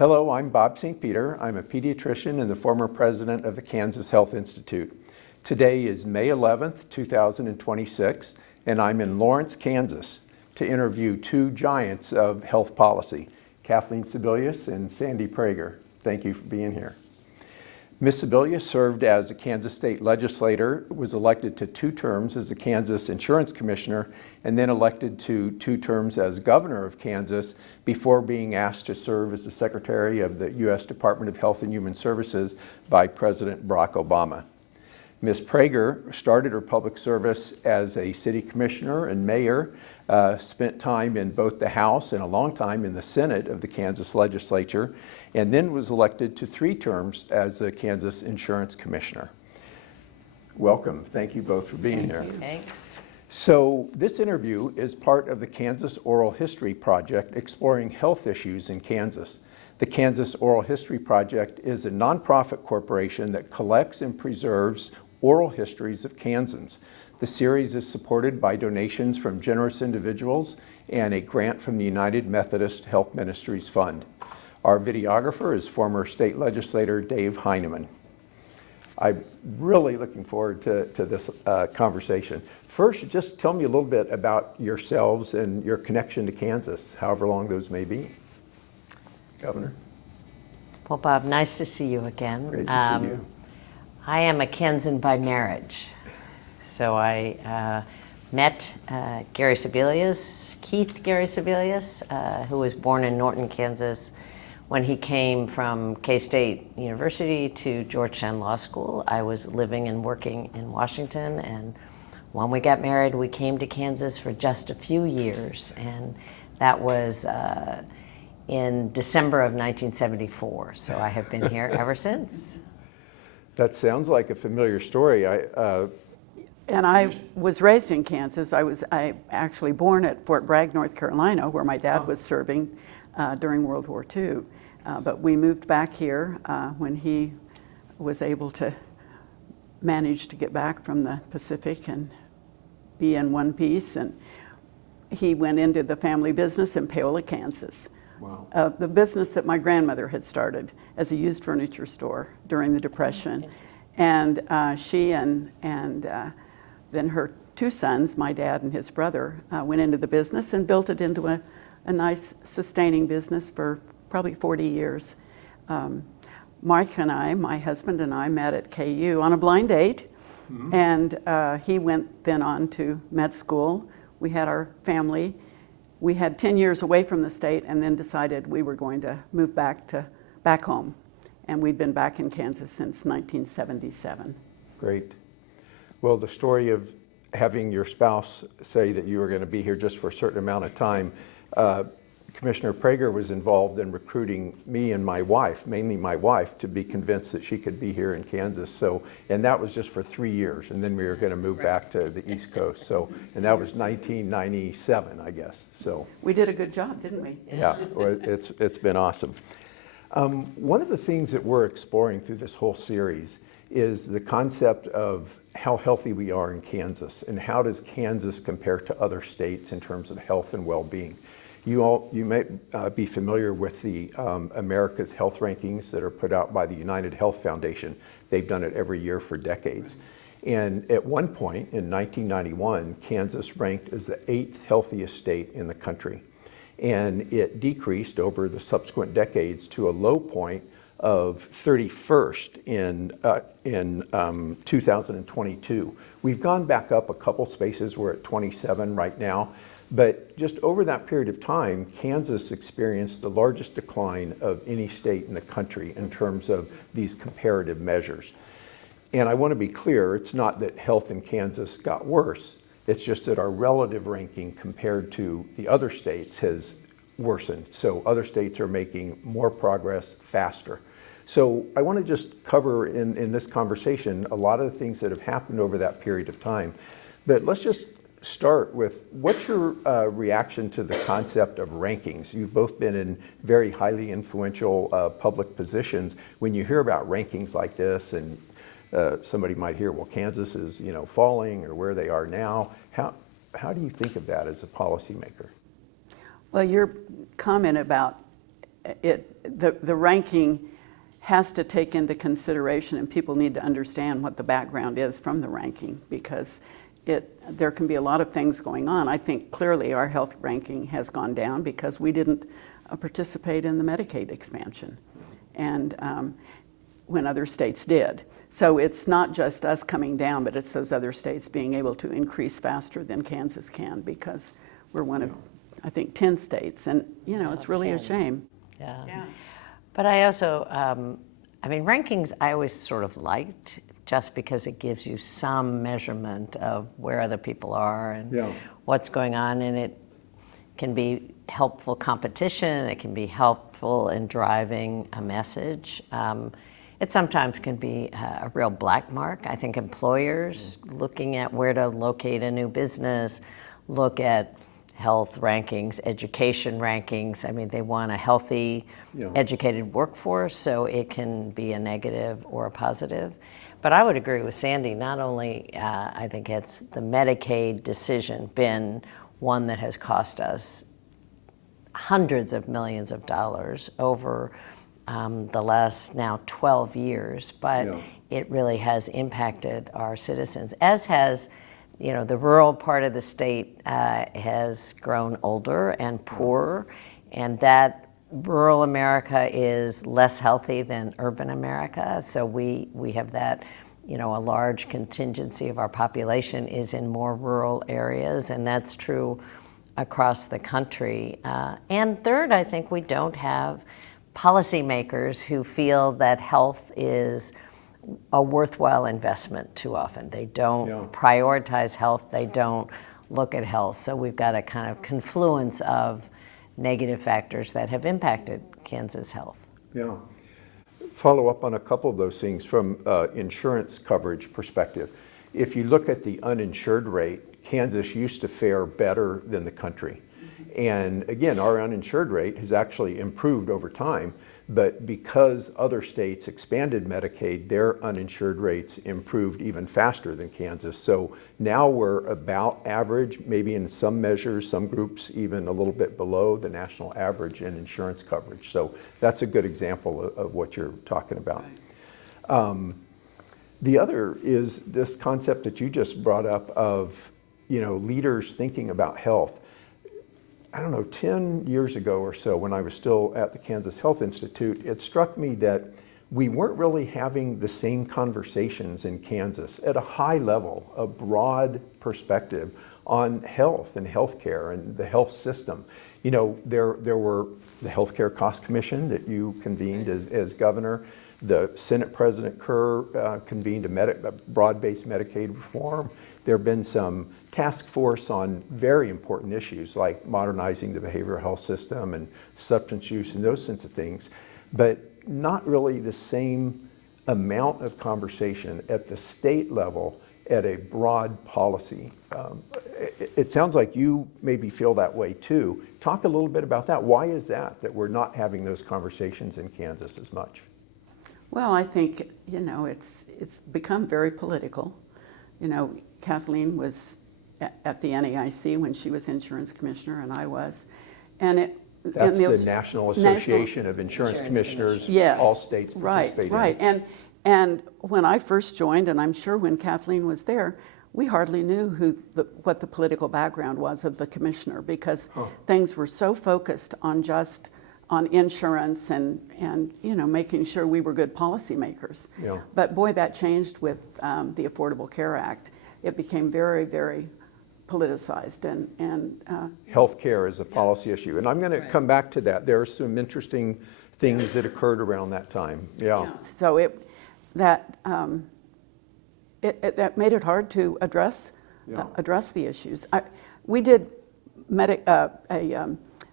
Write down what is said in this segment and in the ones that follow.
Hello, I'm Bob St. Peter. I'm a pediatrician and the former president of the Kansas Health Institute. Today is May 11th, 2026, and I'm in Lawrence, Kansas to interview two giants of health policy, Kathleen Sebelius and Sandy Praeger. Thank you for being here. Ms. Sebelius served as a Kansas state legislator, was elected to 2 terms as the Kansas Insurance Commissioner, and then elected to 2 terms as governor of Kansas before being asked to serve as the Secretary of the U.S. Department of Health and Human Services by President Barack Obama. Ms. Praeger started her public service as a city commissioner and mayor, spent time in both the House and a long time in the Senate of the Kansas legislature, and then was elected to 3 terms as a Kansas Insurance Commissioner. Welcome. Thank you both for being here. Thanks. So this interview is part of the Kansas Oral History Project exploring health issues in Kansas. The Kansas Oral History Project is a nonprofit corporation that collects and preserves oral histories of Kansans. The series is supported by donations from generous individuals and a grant from the United Methodist Health Ministries Fund. Our videographer is former state legislator Dave Heineman. I'm really looking forward to this conversation. First, just tell me a little bit about yourselves and your connection to Kansas, however long those may be. Governor. Well, Bob, nice to see you again. Great to see you. I am a Kansan by marriage. So I met Gary Sebelius, Keith Gary Sebelius, who was born in Norton, Kansas. When he came from K-State University to Georgetown Law School, I was living and working in Washington, and when we got married, we came to Kansas for just a few years, and that was in December of 1974, so I have been here ever since. That sounds like a familiar story. And I was raised in Kansas. I actually born at Fort Bragg, North Carolina, where my dad was serving during World War II. But we moved back here when he was able to manage to get back from the Pacific and be in one piece. And he went into the family business in Paola, Kansas. Wow. The business that my grandmother had started as a used furniture store during the Depression. And she and then her 2 sons, my dad and his brother, went into the business and built it into a nice sustaining business for probably 40 years. Mike and I, my husband and I, met at KU on a blind date. Mm-hmm. And he went then on to med school. We had our family. We had 10 years away from the state and then decided we were going to move back home. And we've been back in Kansas since 1977. Great. Well, the story of having your spouse say that you were going to be here just for a certain amount of time, Commissioner Praeger was involved in recruiting me and my wife, mainly my wife, to be convinced that she could be here in Kansas. So, and that was just for 3 years, and then we were going to move back to the East Coast. So, and that was 1997, I guess. So we did a good job, didn't we? Yeah, well, it's been awesome. One of the things that we're exploring through this whole series is the concept of how healthy we are in Kansas, and how does Kansas compare to other states in terms of health and well-being. You may be familiar with the America's Health Rankings that are put out by the United Health Foundation. They've done it every year for decades. And at one point in 1991, Kansas ranked as the 8th healthiest state in the country. And it decreased over the subsequent decades to a low point of 31st in 2022. We've gone back up a couple spaces. We're at 27 right now. But just over that period of time, Kansas experienced the largest decline of any state in the country in terms of these comparative measures. And I want to be clear, it's not that health in Kansas got worse. It's just that our relative ranking compared to the other states has worsened. So other states are making more progress faster. So I want to just cover in this conversation a lot of the things that have happened over that period of time. But let's just start with, what's your reaction to the concept of rankings? You've both been in very highly influential public positions. When you hear about rankings like this, and somebody might hear, well, Kansas is falling, or where they are now, how do you think of that as a policymaker? Well, your comment about the ranking has to take into consideration, and people need to understand what the background is from the ranking, because there can be a lot of things going on. I think clearly our health ranking has gone down because we didn't participate in the Medicaid expansion, and when other states did. So it's not just us coming down, but it's those other states being able to increase faster than Kansas can, because we're one of, I think, 10 states, and it's really 10. a shame. Yeah. But I also, I mean, rankings I always sort of liked, just because it gives you some measurement of where other people are and what's going on, and it can be helpful competition, it can be helpful in driving a message. It sometimes can be a real black mark. I think employers looking at where to locate a new business, look at health rankings, education rankings. I mean, they want a healthy, educated workforce, so it can be a negative or a positive. But I would agree with Sandy, not only I think has the Medicaid decision been one that has cost us hundreds of millions of dollars over the last now 12 years, but it really has impacted our citizens, as has, the rural part of the state has grown older and poorer, and that rural America is less healthy than urban America. So we have that, a large contingency of our population is in more rural areas, and that's true across the country. And third, I think we don't have policymakers who feel that health is a worthwhile investment too often. They don't prioritize health, they don't look at health. So we've got a kind of confluence of negative factors that have impacted Kansas health. Yeah. Follow up on a couple of those things from insurance coverage perspective. If you look at the uninsured rate, Kansas used to fare better than the country. And again, our uninsured rate has actually improved over time, but because other states expanded Medicaid, their uninsured rates improved even faster than Kansas. So now we're about average, maybe in some measures, some groups even a little bit below the national average in insurance coverage. So that's a good example of what you're talking about. The other is this concept that you just brought up of, leaders thinking about health. I don't know, 10 years ago or so, when I was still at the Kansas Health Institute, it struck me that we weren't really having the same conversations in Kansas at a high level, a broad perspective on health and healthcare and the health system. There were the Healthcare Cost Commission that you convened as governor. The Senate President Kerr convened a broad-based Medicaid reform. There have been some task force on very important issues like modernizing the behavioral health system and substance use and those sorts of things, but not really the same amount of conversation at the state level at a broad policy. It sounds like you maybe feel that way too. Talk a little bit about that. Why is that we're not having those conversations in Kansas as much? Well, I think, it's become very political. Kathleen was at the NAIC when she was insurance commissioner, and I was. And that's the National Association of Insurance Commissioners. Yes, all states participate right. in. And when I first joined, and I'm sure when Kathleen was there, we hardly knew what the political background was of the commissioner, because things were so focused on insurance and making sure we were good policymakers. Yeah. But boy, that changed with the Affordable Care Act. It became very, very politicized, and healthcare is a policy issue, and I'm going to come back to that. There are some interesting things that occurred around that time. So that made it hard to address the issues. We did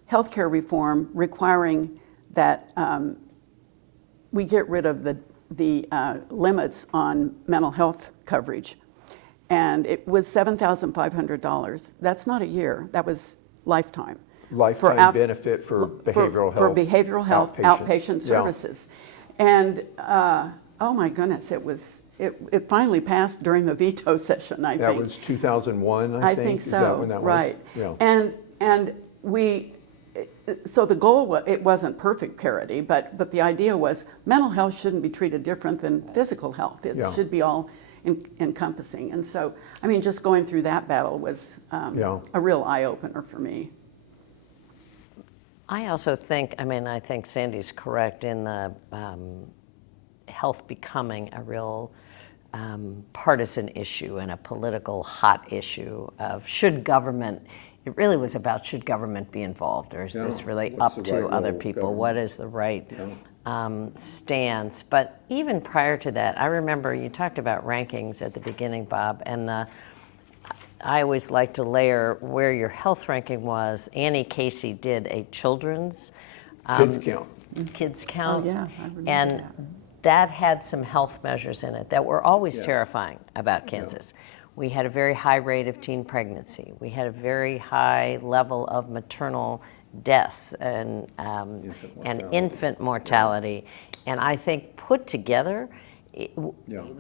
healthcare reform requiring that we get rid of the limits on mental health coverage. And it was $7,500. That's not a year, that was lifetime. Lifetime benefit for behavioral health. For behavioral health, outpatient services. And oh my goodness, it finally passed during the veto session, I think. That was 2001, I think. I think so, Is that when that right. was? Yeah. And so the goal it wasn't perfect parity, but the idea was mental health shouldn't be treated different than physical health. It Yeah. should be all encompassing. And so, I mean, just going through that battle was a real eye-opener for me. I also think, I think Sandy's correct in the health becoming a real partisan issue and a political hot issue of should government, it really was about should government be involved, or is this really what's up the to right other role of people? government? What is the right stance? But even prior to that, I remember you talked about rankings at the beginning, Bob, and I always like to layer where your health ranking was. Annie Casey did a children's Kids count. kids count. Oh, yeah, I remember and that. that had some health measures in it that were always Yes. terrifying about Kansas. We had a very high rate of teen pregnancy. We had a very high level of maternal deaths and infant mortality. And I think put together,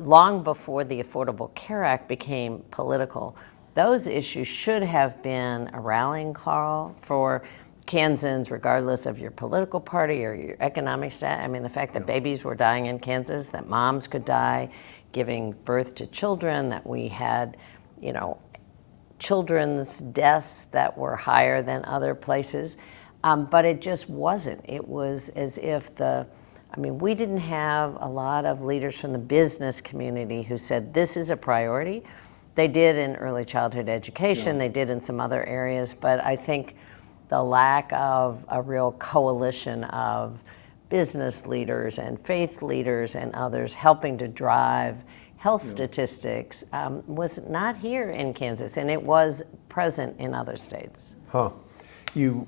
long before the Affordable Care Act became political, those issues should have been a rallying call for Kansans, regardless of your political party or your economic status. I mean, the fact that babies were dying in Kansas, that moms could die giving birth to children, that we had, children's deaths that were higher than other places. But it just wasn't. It was as if we didn't have a lot of leaders from the business community who said this is a priority. They did in early childhood education, they did in some other areas, but I think the lack of a real coalition of business leaders and faith leaders and others helping to drive health statistics was not here in Kansas, and it was present in other states. Huh. You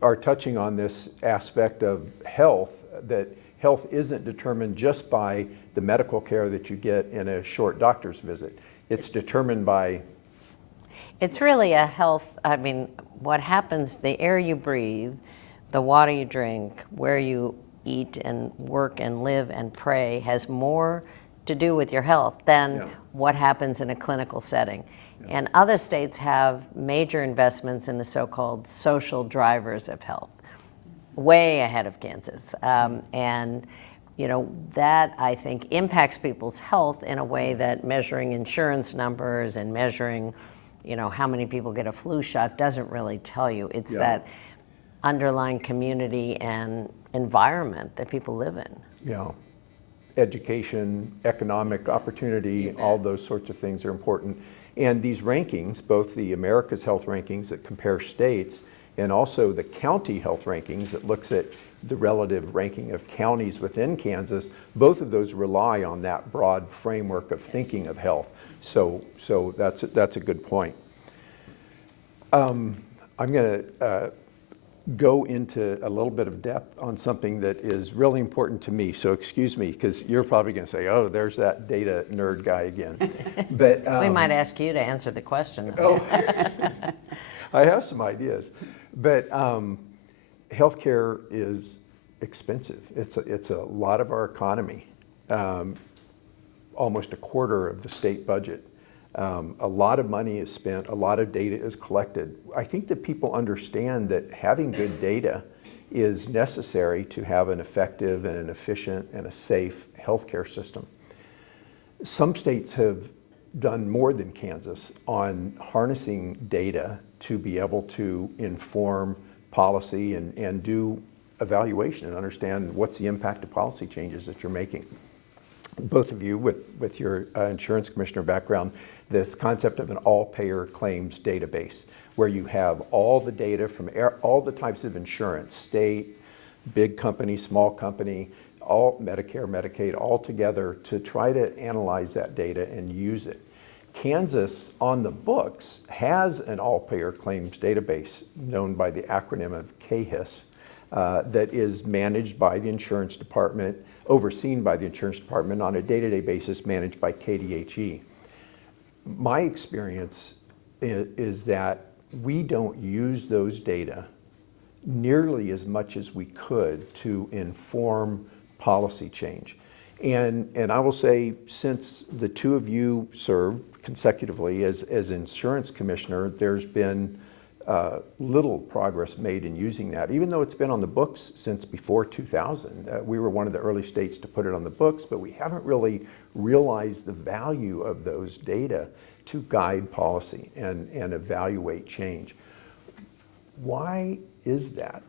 are touching on this aspect of health, that health isn't determined just by the medical care that you get in a short doctor's visit. It's determined by... It's really a health, what happens, the air you breathe, the water you drink, where you eat and work and live and pray has more to do with your health than what happens in a clinical setting. And other states have major investments in the so-called social drivers of health, way ahead of Kansas. That I think impacts people's health in a way that measuring insurance numbers and measuring, how many people get a flu shot doesn't really tell you. It's that underlying community and environment that people live in. Education, economic opportunity, all those sorts of things are important. And these rankings, both the America's Health Rankings that compare states and also the county health rankings that looks at the relative ranking of counties within Kansas, both of those rely on that broad framework of thinking of health. So that's a good point. I'm going to go into a little bit of depth on something that is really important to me. So excuse me, because you're probably going to say, oh, there's that data nerd guy again. But we might ask you to answer the question. I have some ideas. But healthcare is expensive. It's a lot of our economy, almost a quarter of the state budget. A lot of money is spent, a lot of data is collected. I think that people understand that having good data is necessary to have an effective and an efficient and a safe healthcare system. Some states have done more than Kansas on harnessing data to be able to inform policy and do evaluation and understand what's the impact of policy changes that you're making. Both of you with your insurance commissioner background, this concept of an all-payer claims database where you have all the data from all the types of insurance, state, big company, small company, all Medicare, Medicaid, all together to try to analyze that data and use it. Kansas, on the books, has an all-payer claims database known by the acronym of KHIS that is managed by the insurance department, overseen by the insurance department on a day-to-day basis, managed by KDHE. My experience is that we don't use those data nearly as much as we could to inform policy change. And I will say, since the two of you served consecutively as insurance commissioner, there's been little progress made in using that, even though it's been on the books since before 2000. We were one of the early states to put it on the books, but we haven't really realized the value of those data to guide policy and evaluate change. Why is that?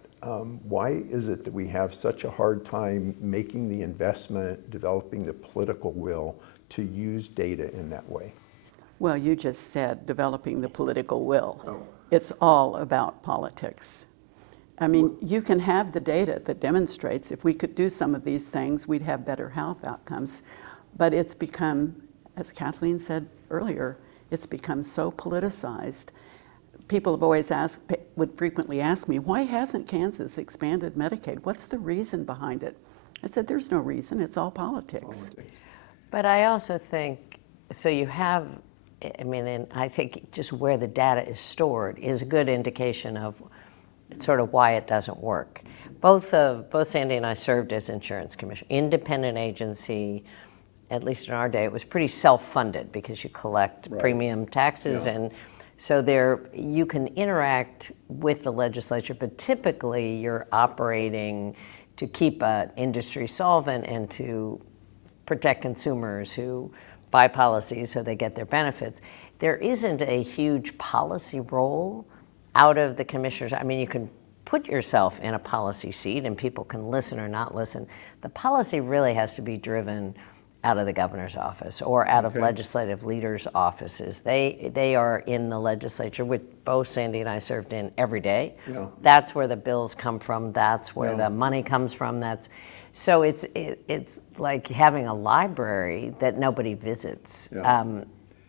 Why is it that we have such a hard time making the investment, developing the political will to use data in that way? Well, you just said developing the political will. Oh. It's all about politics. I mean, you can have the data that demonstrates if we could do some of these things, we'd have better health outcomes. But it's become, as Kathleen said earlier, it's become so politicized. People have always would frequently ask me, why hasn't Kansas expanded Medicaid? What's the reason behind it? I said, there's no reason, it's all politics. But I also think, so you have, I mean, and I think just where the data is stored is a good indication of sort of why it doesn't work. Both Sandy and I served as insurance commissioner, independent agency. At least in our day, it was pretty self-funded because you collect premium taxes, and so there you can interact with the legislature, but typically you're operating to keep an industry solvent and to protect consumers who buy policies so they get their benefits. There isn't a huge policy role out of the commissioners. I mean, you can put yourself in a policy seat and people can listen or not listen. The policy really has to be driven out of the governor's office or out of legislative leaders' offices. They are in the legislature, which both Sandy and I served in every day. Yeah. That's where the bills come from. That's where the money comes from. So it's like having a library that nobody visits. Yeah.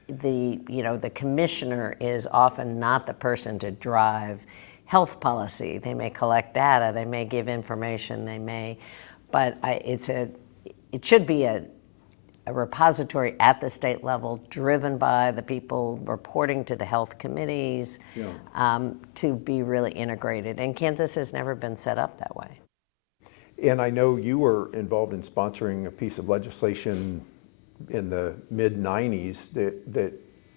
The commissioner is often not the person to drive health policy. They may collect data, they may give information, but it should be a repository at the state level driven by the people reporting to the health committees to be really integrated. And Kansas has never been set up that way. And I know you were involved in sponsoring a piece of legislation in the mid-90s that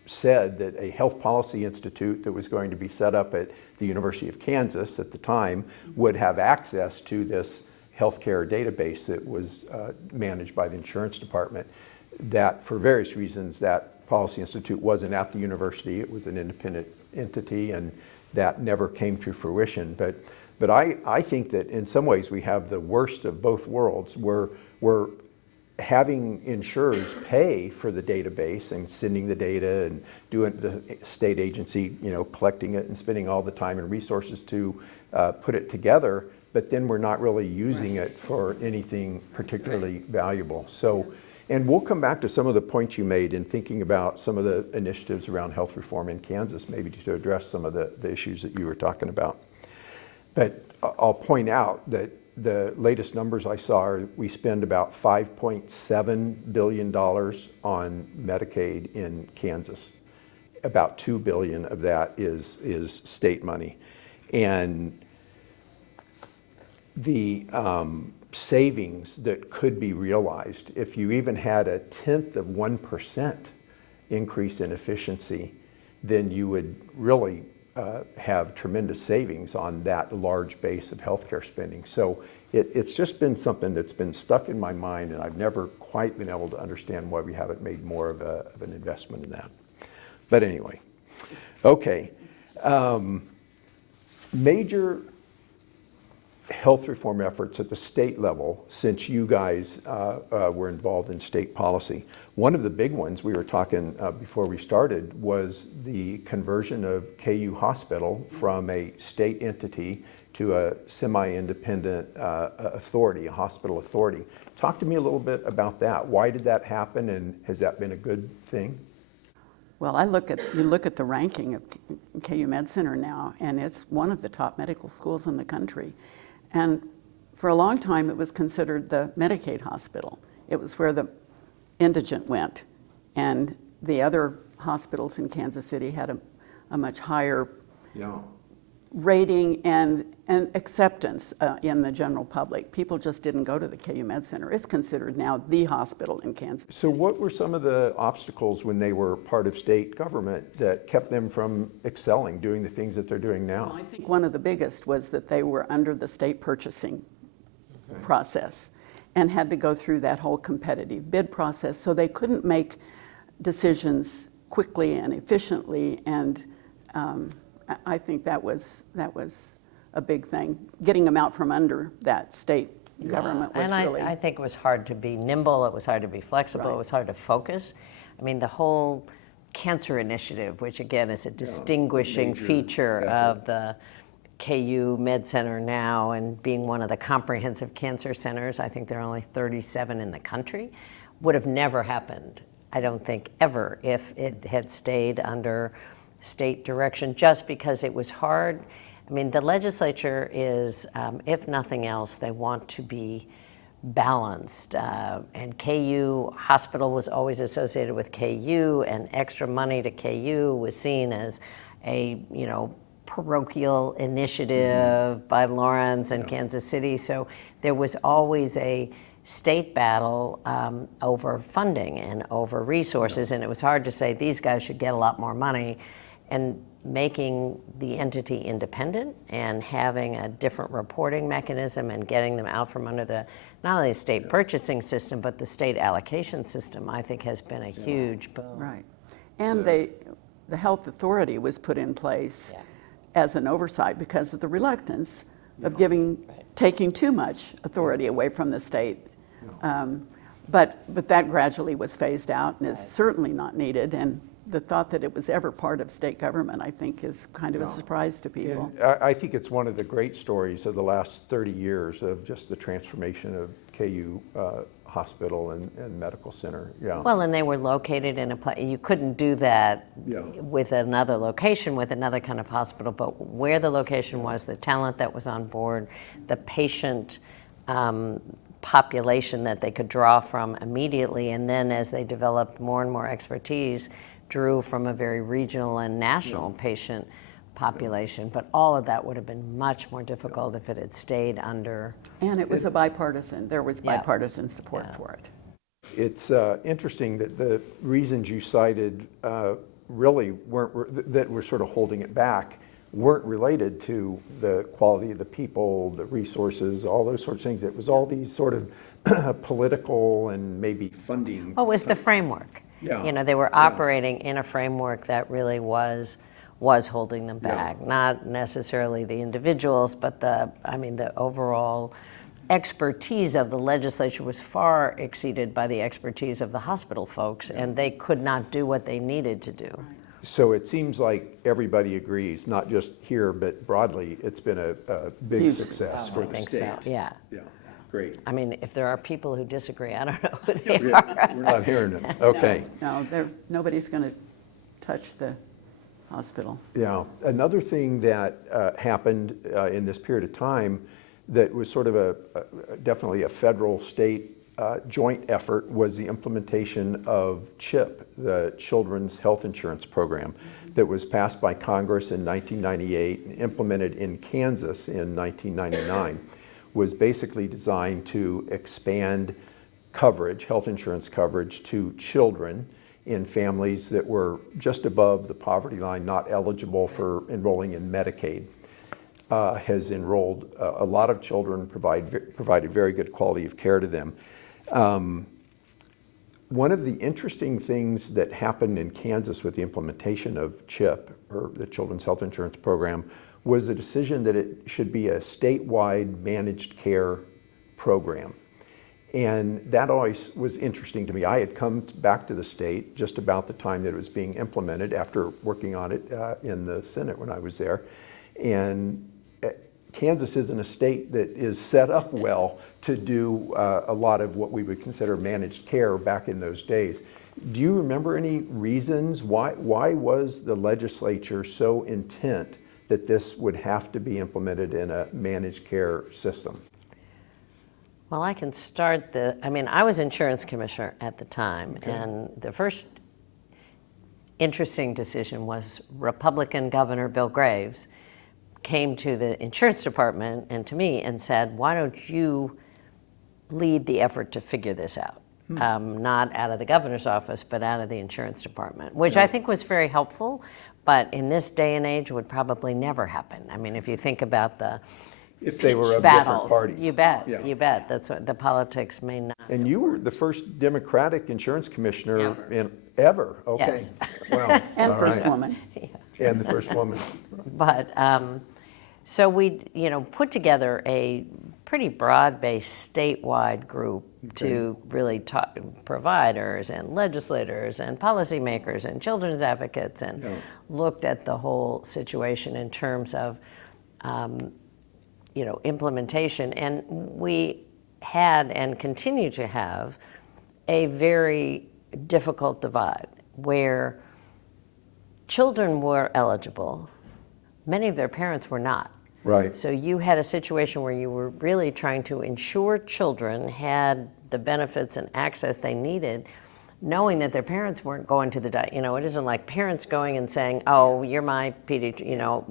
said that a health policy institute that was going to be set up at the University of Kansas at the time would have access to this healthcare database that was managed by the insurance department. That for various reasons, that policy institute wasn't at the university. It was an independent entity, and that never came to fruition. But I think that in some ways we have the worst of both worlds. We're having insurers pay for the database and sending the data and doing the state agency, collecting it and spending all the time and resources to put it together, but then we're not really using it for anything particularly valuable. So, and we'll come back to some of the points you made in thinking about some of the initiatives around health reform in Kansas, maybe to address some of the issues that you were talking about. But I'll point out that the latest numbers I saw are we spend about $5.7 billion on Medicaid in Kansas. About $2 billion of that is state money. And the savings that could be realized, if you even had 0.1% increase in efficiency, then you would really have tremendous savings on that large base of healthcare spending. So it's just been something that's been stuck in my mind, and I've never quite been able to understand why we haven't made more of an investment in that. But anyway, okay. Major health reform efforts at the state level since you guys were involved in state policy. One of the big ones we were talking before we started was the conversion of KU Hospital from a state entity to a semi-independent authority, a hospital authority. Talk to me a little bit about that. Why did that happen, and has that been a good thing? Well, you look at the ranking of KU Med Center now, and it's one of the top medical schools in the country. And for a long time, it was considered the Medicaid hospital. It was where the indigent went. And the other hospitals in Kansas City had a much higher rating and acceptance in the general public. People just didn't go to the KU Med Center. It's considered now the hospital in Kansas. So what were some of the obstacles when they were part of state government that kept them from excelling, doing the things that they're doing now? Well, I think one of the biggest was that they were under the state purchasing process and had to go through that whole competitive bid process, so they couldn't make decisions quickly and efficiently, and I think that was a big thing. Getting them out from under that state government was and really... I think it was hard to be nimble, it was hard to be flexible, Right. it was hard to focus. I mean, the whole cancer initiative, which again is a distinguishing major feature effort. of the KU Med Center now, and being one of the comprehensive cancer centers, I think there are only 37 in the country, would have never happened, I don't think, ever, if it had stayed under state direction, just because it was hard. I mean, the legislature is, if nothing else, they want to be balanced. And KU Hospital was always associated with KU, and extra money to KU was seen as a, parochial initiative by Lawrence and Kansas City. So there was always a state battle over funding and over resources, and it was hard to say these guys should get a lot more money. And making the entity independent and having a different reporting mechanism and getting them out from under the, not only the state purchasing system, but the state allocation system, I think has been a huge boom. Right. And the health authority was put in place as an oversight because of the reluctance of taking too much authority away from the state. But that gradually was phased out and is certainly not needed. And the thought that it was ever part of state government, I think, is kind of a surprise to people. I think it's one of the great stories of the last 30 years of just the transformation of KU Hospital and Medical Center. Yeah. Well, and they were located in a place, you couldn't do that with another location, with another kind of hospital, but where the location was, the talent that was on board, the patient population that they could draw from immediately, and then as they developed more and more expertise, drew from a very regional and national patient population. But all of that would have been much more difficult if it had stayed under. And it was a bipartisan. There was bipartisan support for it. It's interesting that the reasons you cited really that were sort of holding it back weren't related to the quality of the people, the resources, all those sorts of things. It was all these sort of political and maybe funding. Well, it was the framework. Yeah. They were operating in a framework that really was holding them back. Not necessarily the individuals, but the overall expertise of the legislature was far exceeded by the expertise of the hospital folks, and they could not do what they needed to do. So it seems like everybody agrees, not just here, but broadly, it's been a big Huge success for I the think state. so, yeah. Yeah, great. I mean, if there are people who disagree, I don't know who they We're are. not hearing it. Okay. No, nobody's going to touch the hospital. Yeah. Another thing that happened in this period of time that was sort of definitely a federal-state joint effort was the implementation of CHIP, the Children's Health Insurance Program, that was passed by Congress in 1998 and implemented in Kansas in 1999, was basically designed to expand coverage, health insurance coverage, to children in families that were just above the poverty line, not eligible for enrolling in Medicaid. Has enrolled a lot of children, provided very good quality of care to them. One of the interesting things that happened in Kansas with the implementation of CHIP, or the Children's Health Insurance Program, was the decision that it should be a statewide managed care program. And that always was interesting to me. I had come back to the state just about the time that it was being implemented after working on it in the Senate when I was there. And Kansas isn't a state that is set up well to do a lot of what we would consider managed care back in those days. Do you remember any reasons why was the legislature so intent that this would have to be implemented in a managed care system? Well, I can start I was insurance commissioner at the time, and the first interesting decision was Republican Governor Bill Graves came to the insurance department and to me and said, why don't you lead the effort to figure this out? Not out of the governor's office, but out of the insurance department, which I think was very helpful, but in this day and age would probably never happen. I mean, if you think about the If they were of battles, different parties. you bet, Yeah. you bet. That's what the politics may not. And you were the first Democratic insurance commissioner ever. Okay. Yes. Wow. And All first right. woman. And the first woman. But so we, put together a pretty broad-based statewide group to really talk providers and legislators and policymakers and children's advocates, and looked at the whole situation in terms of, implementation. And we had and continue to have a very difficult divide where children were eligible, many of their parents were not. Right. So you had a situation where you were really trying to ensure children had the benefits and access they needed, knowing that their parents weren't going to the, it isn't like parents going and saying, oh, you're my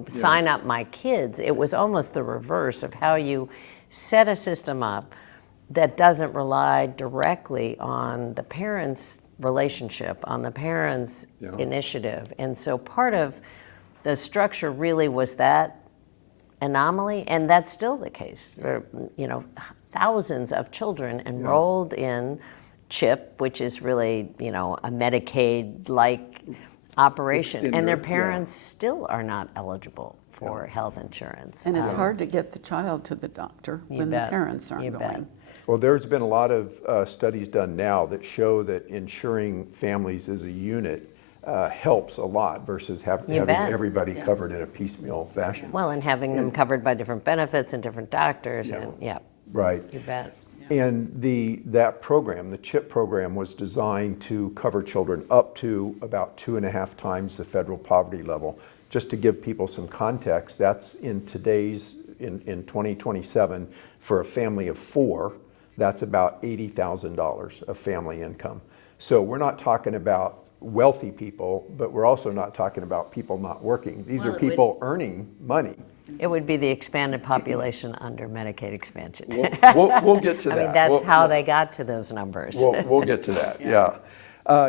sign up my kids. It was almost the reverse of how you set a system up that doesn't rely directly on the parents' relationship, on the parents' initiative. And so part of the structure really was that anomaly, and that's still the case. There are, thousands of children enrolled in CHIP, which is really, a Medicaid-like operation, and their parents still are not eligible for health insurance. And it's hard to get the child to the doctor when the parents aren't going. Well, there's been a lot of studies done now that show that insuring families as a unit helps a lot versus having everybody covered in a piecemeal fashion. Well, and having them covered by different benefits and different doctors, and Right. you bet. And that program, the CHIP program, was designed to cover children up to about 2.5 times the federal poverty level. Just to give people some context, that's in 2027, for a family of 4, that's about $80,000 of family income. So we're not talking about wealthy people, but we're also not talking about people not working. These are people earning money. It would be the expanded population under Medicaid expansion. We'll get to that. I mean, that's how they got to those numbers. We'll get to that, yeah.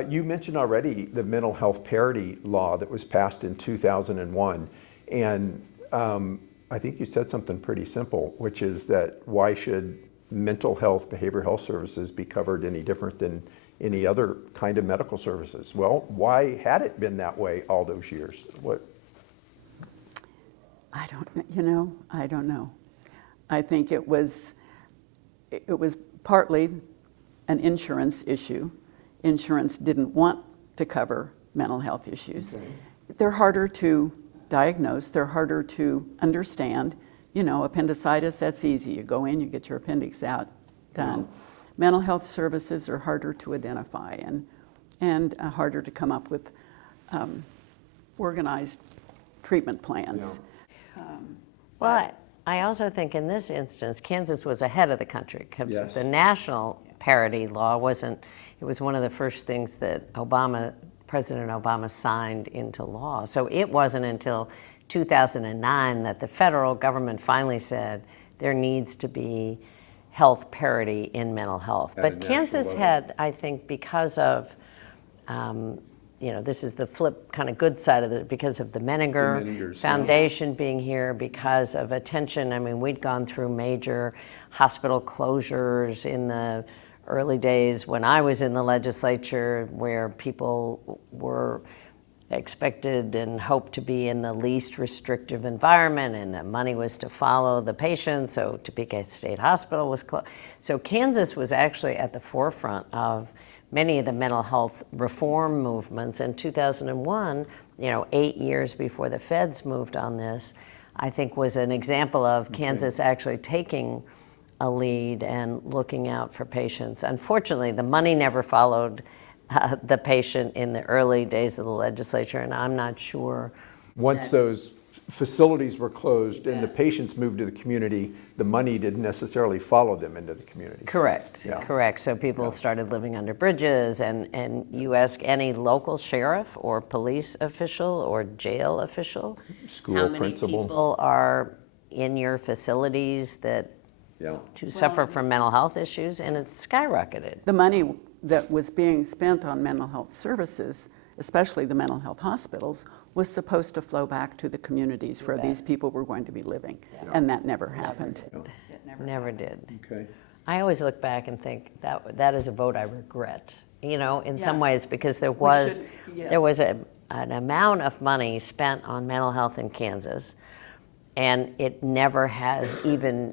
You mentioned already the mental health parity law that was passed in 2001. And I think you said something pretty simple, which is that why should mental health, behavioral health services be covered any different than any other kind of medical services? Well, why had it been that way all those years? I don't know. I think it was partly an insurance issue. Insurance didn't want to cover mental health issues. Okay. They're harder to diagnose, they're harder to understand. Appendicitis, that's easy. You go in, you get your appendix out, done. Yeah. Mental health services are harder to identify and harder to come up with organized treatment plans. Yeah. Well, I also think in this instance, Kansas was ahead of the country because the national parity law it was one of the first things that President Obama signed into law. So it wasn't until 2009 that the federal government finally said there needs to be health parity in mental health. But Kansas had, I think, because of this is the flip kind of good side of it, because of the Menninger Foundation being here, because of attention. I mean, we'd gone through major hospital closures in the early days when I was in the legislature, where people were expected and hoped to be in the least restrictive environment, and the money was to follow the patient, so Topeka State Hospital was closed. So Kansas was actually at the forefront of many of the mental health reform movements. In 2001, 8 years before the feds moved on this, I think was an example of Kansas actually taking a lead and looking out for patients. Unfortunately, the money never followed the patient in the early days of the legislature, and I'm not sure. Once those facilities were closed and the patients moved to the community, the money didn't necessarily follow them into the community. Correct, Yeah. correct. So people started living under bridges, and you ask any local sheriff or police official or jail official, School how many principal. people are in your facilities that Yeah. to suffer from mental health issues, and it's skyrocketed. The money that was being spent on mental health services, especially the mental health hospitals, was supposed to flow back to the communities where these people were going to be living. And that never happened. Never did. Okay. I always look back and think that is a vote I regret, you know, in some Yeah. ways, because there was yes. an amount of money spent on mental health in Kansas, and it never has even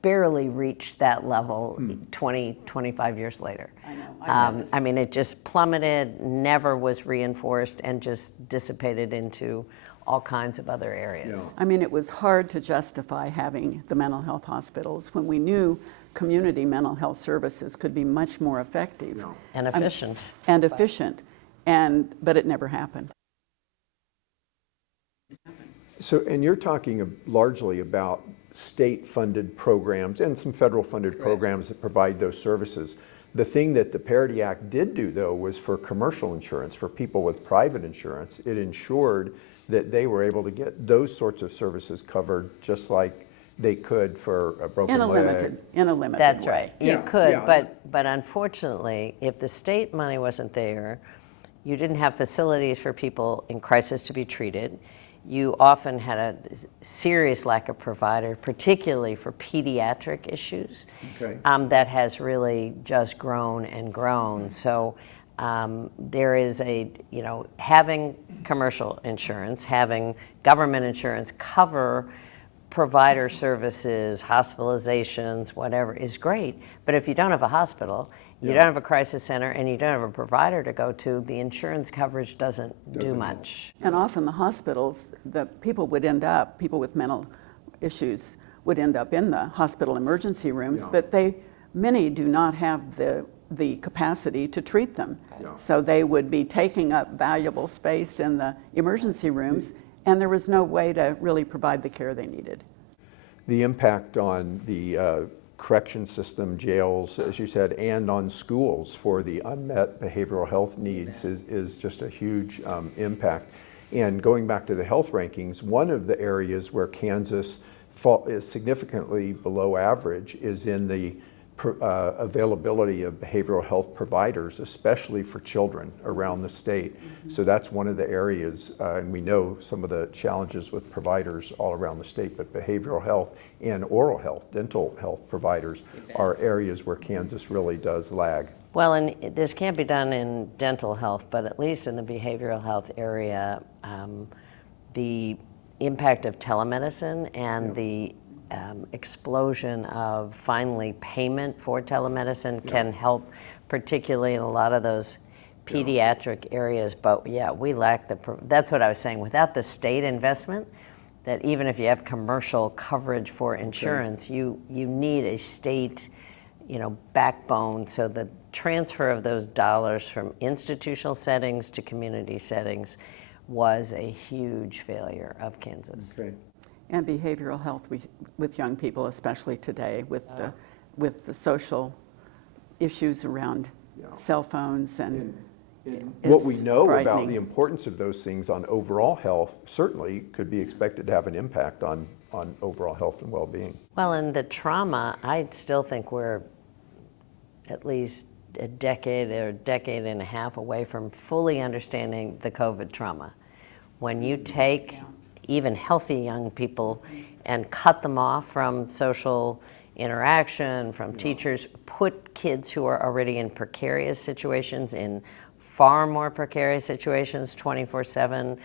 barely reached that level 20, 25 years later. I know. I read this. I mean, it just plummeted, never was reinforced, and just dissipated into all kinds of other areas. I mean, it was hard to justify having the mental health hospitals when we knew community mental health services could be much more effective And efficient. but it never happened. So, and you're talking largely about state-funded programs and some federal-funded programs that provide those services. The thing that the Parity Act did do, though, was for commercial insurance, for people with private insurance. It ensured that they were able to get those sorts of services covered just like they could for a broken leg. In a limited That's way. right. You Yeah, could, yeah. but unfortunately, if the state money wasn't there, you didn't have facilities for people in crisis to be treated. You often had a serious lack of provider, particularly for pediatric issues. Okay. That has really just grown and grown. So there is having commercial insurance, having government insurance cover provider services, hospitalizations, whatever, is great. But if you don't have a hospital, you don't have a crisis center, and you don't have a provider to go to, the insurance coverage doesn't do much. And often the hospitals, the people with mental issues would end up in the hospital emergency rooms, but many do not have the capacity to treat them. So they would be taking up valuable space in the emergency rooms, and there was no way to really provide the care they needed. The impact on the correction system, jails, as you said, and on schools for the unmet behavioral health needs is just a huge impact. And going back to the health rankings, one of the areas where Kansas is significantly below average is in the availability of behavioral health providers, especially for children around the state. So that's one of the areas, and we know some of the challenges with providers all around the state, but behavioral health and oral health, dental health providers are areas where Kansas really does lag. Well, and this can't be done in dental health, but at least in the behavioral health area, the impact of telemedicine and the explosion of finally payment for telemedicine can help, particularly in a lot of those pediatric areas. But yeah, we lack that's what I was saying. Without the state investment, that even if you have commercial coverage for insurance, you need a state, backbone. So the transfer of those dollars from institutional settings to community settings was a huge failure of Kansas. Okay. And behavioral health with young people, especially today, with the social issues around cell phones and What we know about frightening. the importance of those things on overall health certainly could be expected to have an impact on overall health and well-being. Well, and the trauma, I still think we're at least a decade or a decade and a half away from fully understanding the COVID trauma. When you take even healthy young people and cut them off from social interaction, from teachers, put kids who are already in precarious situations in far more precarious situations 24/7.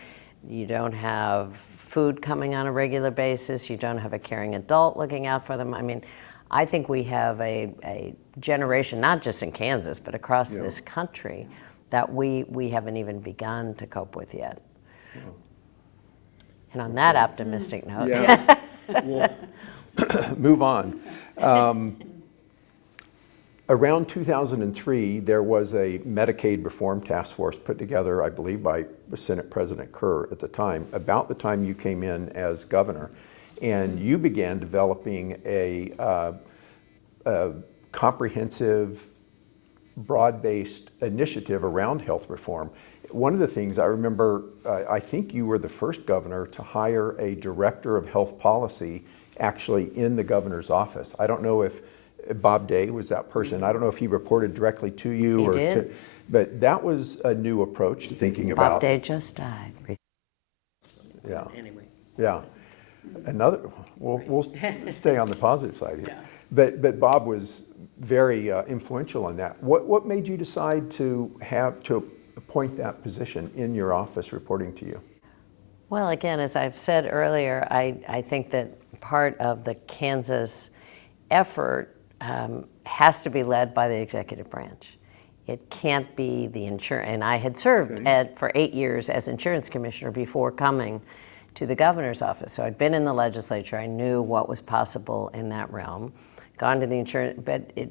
You don't have food coming on a regular basis. You don't have a caring adult looking out for them. I mean, I think we have a generation, not just in Kansas, but across this country, that we haven't even begun to cope with yet. And on that optimistic note, We'll move on. Around 2003, there was a Medicaid reform task force put together, I believe, by Senate President Kerr at the time, about the time you came in as governor. And you began developing a comprehensive, broad-based initiative around health reform. One of the things I remember, I think you were the first governor to hire a director of health policy actually in the governor's office. I don't know if Bob Day was that person. I don't know if he reported directly to you. He did. But that was a new approach to thinking about. Bob Day just died. Yeah. Anyway. Yeah. Another, we'll stay on the positive side here. Yeah. But Bob was very influential in that. What made you decide to appoint that position in your office reporting to you? Well, again, as I've said earlier, I think that part of the Kansas effort has to be led by the executive branch. It can't be the insurance, and I had served for 8 years as insurance commissioner before coming to the governor's office. So I'd been in the legislature, I knew what was possible in that realm, gone to the insurance, but it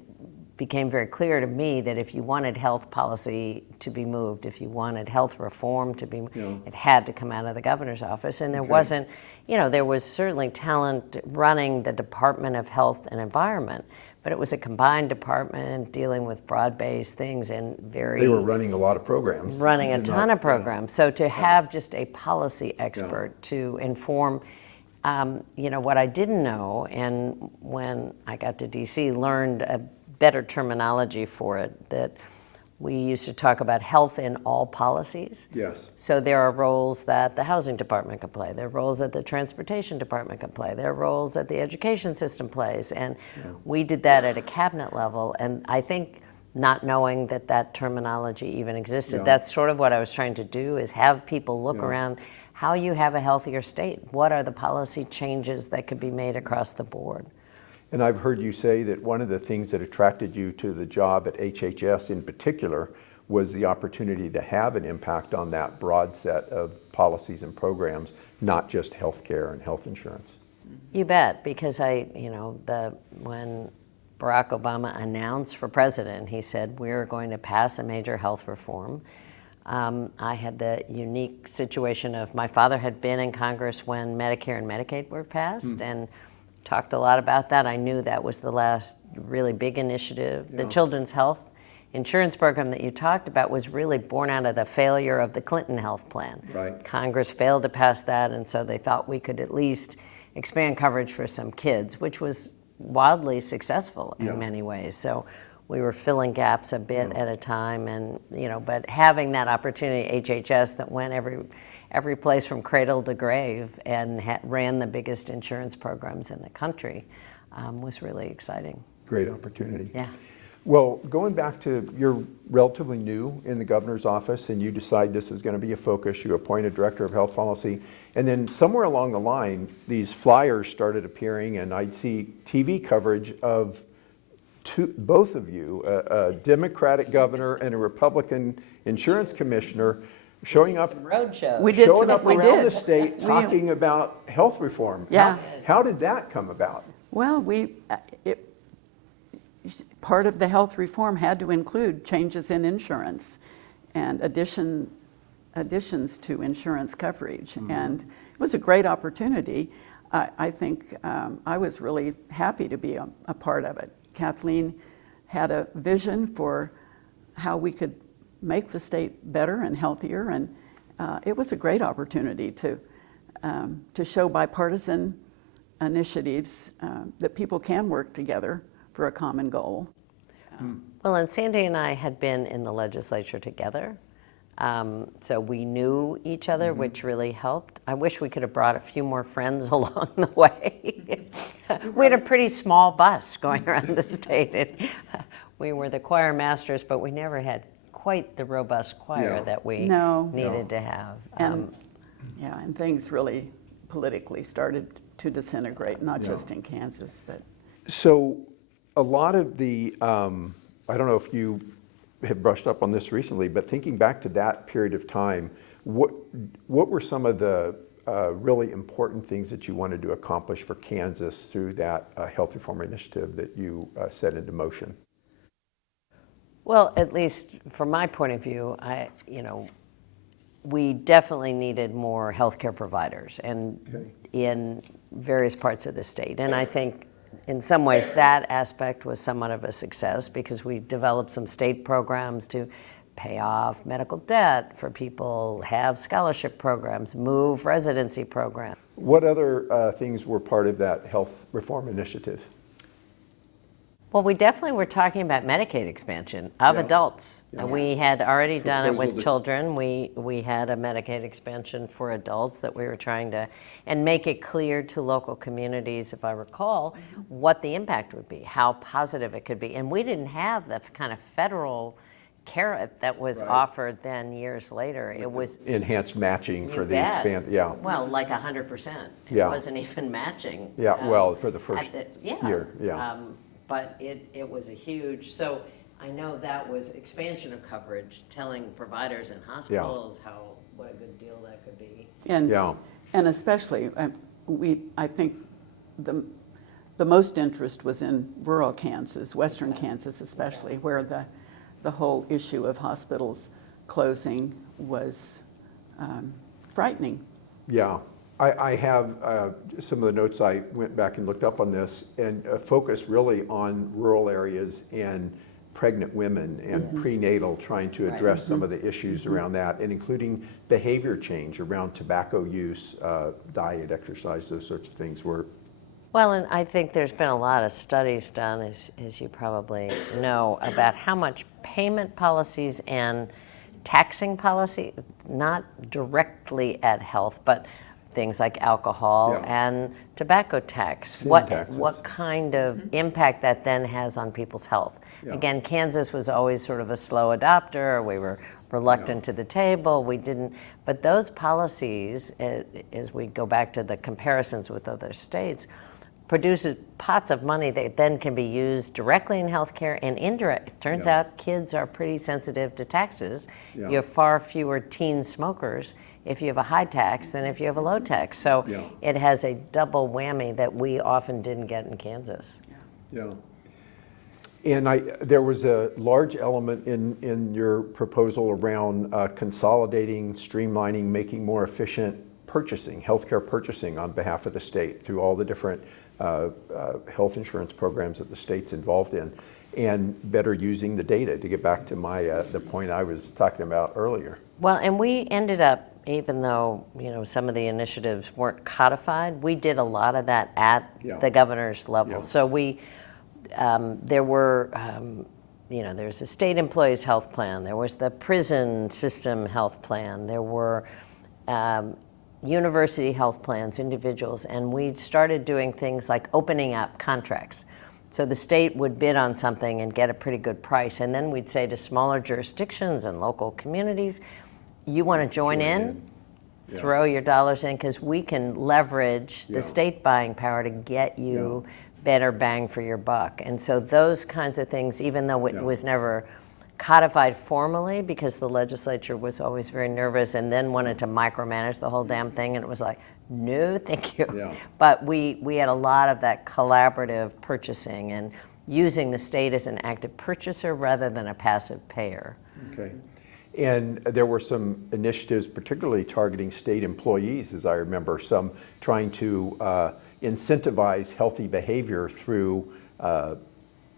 became very clear to me that if you wanted health policy to be moved, if you wanted health reform to be, it had to come out of the governor's office. And there wasn't, there was certainly talent running the Department of Health and Environment, but it was a combined department dealing with broad-based things and They were running a lot of programs. Running a ton of programs. So to have just a policy expert to inform, what I didn't know, and when I got to DC, learned a better terminology for it, that we used to talk about health in all policies. Yes. So there are roles that the housing department can play, there are roles that the transportation department can play, there are roles that the education system plays, and we did that at a cabinet level, and I think not knowing that that terminology even existed, that's sort of what I was trying to do, is have people look around how you have a healthier state. What are the policy changes that could be made across the board? And I've heard you say that one of the things that attracted you to the job at HHS in particular was the opportunity to have an impact on that broad set of policies and programs, not just healthcare and health insurance. You bet, because when Barack Obama announced for president, he said, we're going to pass a major health reform. I had the unique situation of my father had been in Congress when Medicare and Medicaid were passed, and talked a lot about that. I knew that was the last really big initiative. The Children's Health Insurance Program that you talked about was really born out of the failure of the Clinton health plan. Right. Congress failed to pass that, and so they thought we could at least expand coverage for some kids, which was wildly successful in many ways. So we were filling gaps a bit at a time, and but having that opportunity, HHS that went every place from cradle to grave and ran the biggest insurance programs in the country was really exciting. Great opportunity. Yeah. Well, going back to, you're relatively new in the governor's office and you decide this is going to be a focus, you appoint a director of health policy, and then somewhere along the line, these flyers started appearing and I'd see TV coverage of both of you, a Democratic governor and a Republican insurance commissioner, showing up, showing up around the state talking about health reform. Yeah. How did that come about? Well, part of the health reform had to include changes in insurance and additions to insurance coverage. And it was a great opportunity. I think I was really happy to be a part of it. Kathleen had a vision for how we could make the state better and healthier, and it was a great opportunity to show bipartisan initiatives that people can work together for a common goal. Well, and Sandy and I had been in the legislature together, so we knew each other, which really helped. I wish we could have brought a few more friends along the way. We had a pretty small bus going around the state. We were the choir masters, but we never had quite the robust choir that we needed to have. And things really politically started to disintegrate, not just in Kansas, but. So a lot of the, I don't know if you have brushed up on this recently, but thinking back to that period of time, what were some of the really important things that you wanted to accomplish for Kansas through that health reform initiative that you set into motion? Well, at least from my point of view, we definitely needed more healthcare providers and in various parts of the state. And I think in some ways that aspect was somewhat of a success because we developed some state programs to pay off medical debt for people, have scholarship programs, move residency programs. What other things were part of that health reform initiative? Well, we definitely were talking about Medicaid expansion of adults. Yeah. We had already done it Proposal with to- children. We had a Medicaid expansion for adults that we were trying to, and make it clear to local communities, if I recall, what the impact would be, how positive it could be. And we didn't have the kind of federal carrot that was Right. offered then years later. It was Enhanced matching for You the bet. expand, yeah. Well, like 100%. It Yeah. wasn't even matching. Yeah, well, for the first yeah. year, yeah. But it was a huge, so I know that was expansion of coverage, telling providers and hospitals what a good deal that could be. And, Yeah. and especially, I think the most interest was in rural Kansas, western Kansas especially, where the whole issue of hospitals closing was frightening. Yeah, I have some of the notes. I went back and looked up on this and focused really on rural areas and pregnant women and prenatal, trying to address some of the issues around that, and including behavior change around tobacco use, diet, exercise, those sorts of things were. Well, and I think there's been a lot of studies done, as you probably know, about how much payment policies and taxing policy, not directly at health, but things like alcohol and tobacco tax, Sin what taxes. kind of impact that then has on people's health. Yeah. Again, Kansas was always sort of a slow adopter. We were reluctant to the table. We didn't, but those policies, as we go back to the comparisons with other states, produces pots of money that then can be used directly in healthcare and indirect. It turns out kids are pretty sensitive to taxes. Yeah. You have far fewer teen smokers if you have a high tax than if you have a low tax. So it has a double whammy that we often didn't get in Kansas. Yeah. And there was a large element in your proposal around consolidating, streamlining, making more efficient purchasing, healthcare purchasing on behalf of the state through all the different health insurance programs that the state's involved in, and better using the data, to get back to the point I was talking about earlier. Well, and we ended up, even though some of the initiatives weren't codified, we did a lot of that at the governor's level. Yeah. So there were, there's a state employees health plan, there was the prison system health plan, there were university health plans, individuals, and we started doing things like opening up contracts. So the state would bid on something and get a pretty good price, and then we'd say to smaller jurisdictions and local communities, you want to join in? Throw your dollars in, because we can leverage the state buying power to get you better bang for your buck. And so those kinds of things, even though it was never codified formally, because the legislature was always very nervous and then wanted to micromanage the whole damn thing, and it was like, no, thank you. Yeah. But we had a lot of that collaborative purchasing and using the state as an active purchaser rather than a passive payer. Okay. And there were some initiatives particularly targeting state employees, as I remember, some trying to incentivize healthy behavior through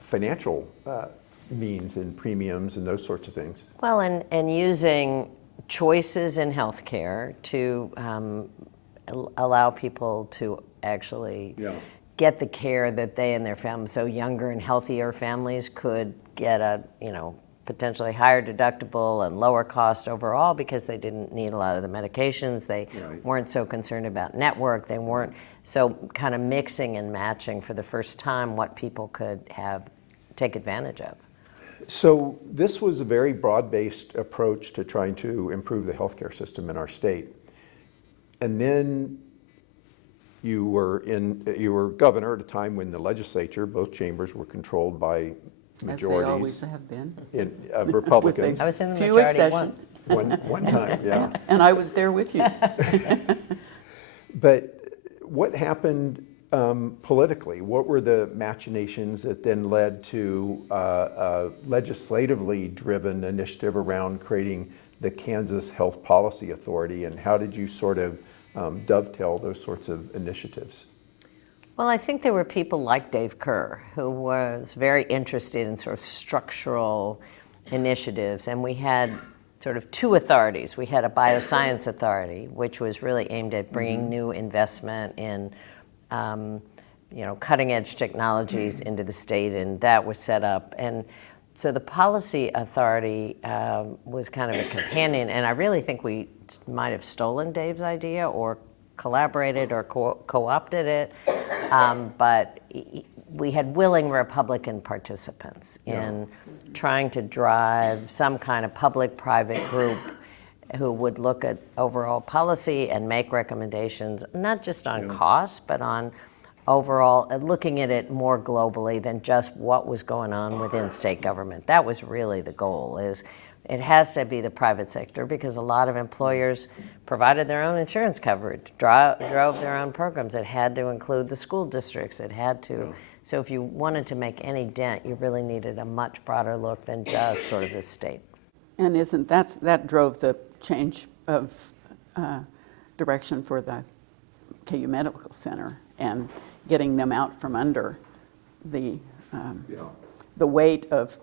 financial means and premiums and those sorts of things. Well, and using choices in healthcare to allow people to actually get the care that they and their families, so younger and healthier families could get a, potentially higher deductible and lower cost overall because they didn't need a lot of the medications. They weren't so concerned about network. They weren't so kind of mixing and matching for the first time what people could take advantage of. So this was a very broad-based approach to trying to improve the healthcare system in our state. And then you were governor at a time when the legislature, both chambers, were controlled by majorities. As they always have been. Republicans. I was in the Few majority exceptions. One time, yeah. And I was there with you. But what happened politically? What were the machinations that then led to a legislatively driven initiative around creating the Kansas Health Policy Authority, and how did you sort of dovetail those sorts of initiatives? Well, I think there were people like Dave Kerr, who was very interested in sort of structural initiatives, and we had sort of two authorities. We had a bioscience authority, which was really aimed at bringing new investment in cutting-edge technologies into the state, and that was set up. And so the policy authority was kind of a companion, and I really think we might have stolen Dave's idea or collaborated or co-opted it, but we had willing Republican participants in trying to drive some kind of public-private group who would look at overall policy and make recommendations, not just on costs, but on overall, looking at it more globally than just what was going on within state government. That was really the goal, is it has to be the private sector, because a lot of employers provided their own insurance coverage, drove their own programs. It had to include the school districts. It had to. So if you wanted to make any dent, you really needed a much broader look than just sort of the state. And that drove the change of direction for the KU Medical Center and getting them out from under the weight of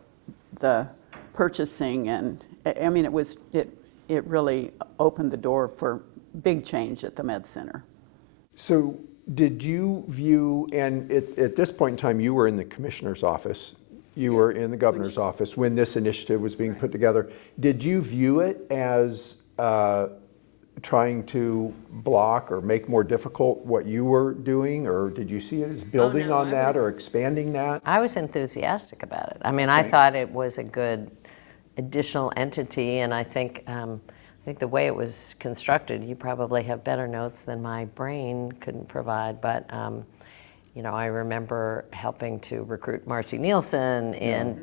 the purchasing, and I mean it really opened the door for big change at the Med Center. So did you view, and at this point in time you were in the commissioner's office, you were in the governor's office when this initiative was being put together. Did you view it as trying to block or make more difficult what you were doing, or did you see it as building on that or expanding that? I was enthusiastic about it. I mean, I thought it was a good additional entity, and I think the way it was constructed, you probably have better notes than my brain couldn't provide, but I remember helping to recruit Marcy Nielsen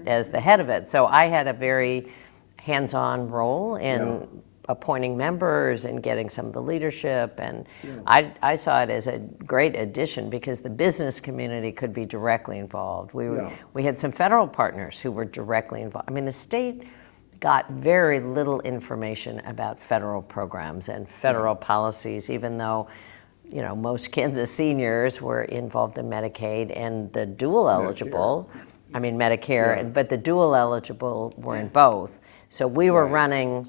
as the head of it. So I had a very hands-on role in appointing members and getting some of the leadership, and I saw it as a great addition because the business community could be directly involved. We had some federal partners who were directly involved. I mean, the state got very little information about federal programs and federal policies, even though most Kansas seniors were involved in Medicaid and the dual eligible, Medicare, but the dual eligible were in both. So we were running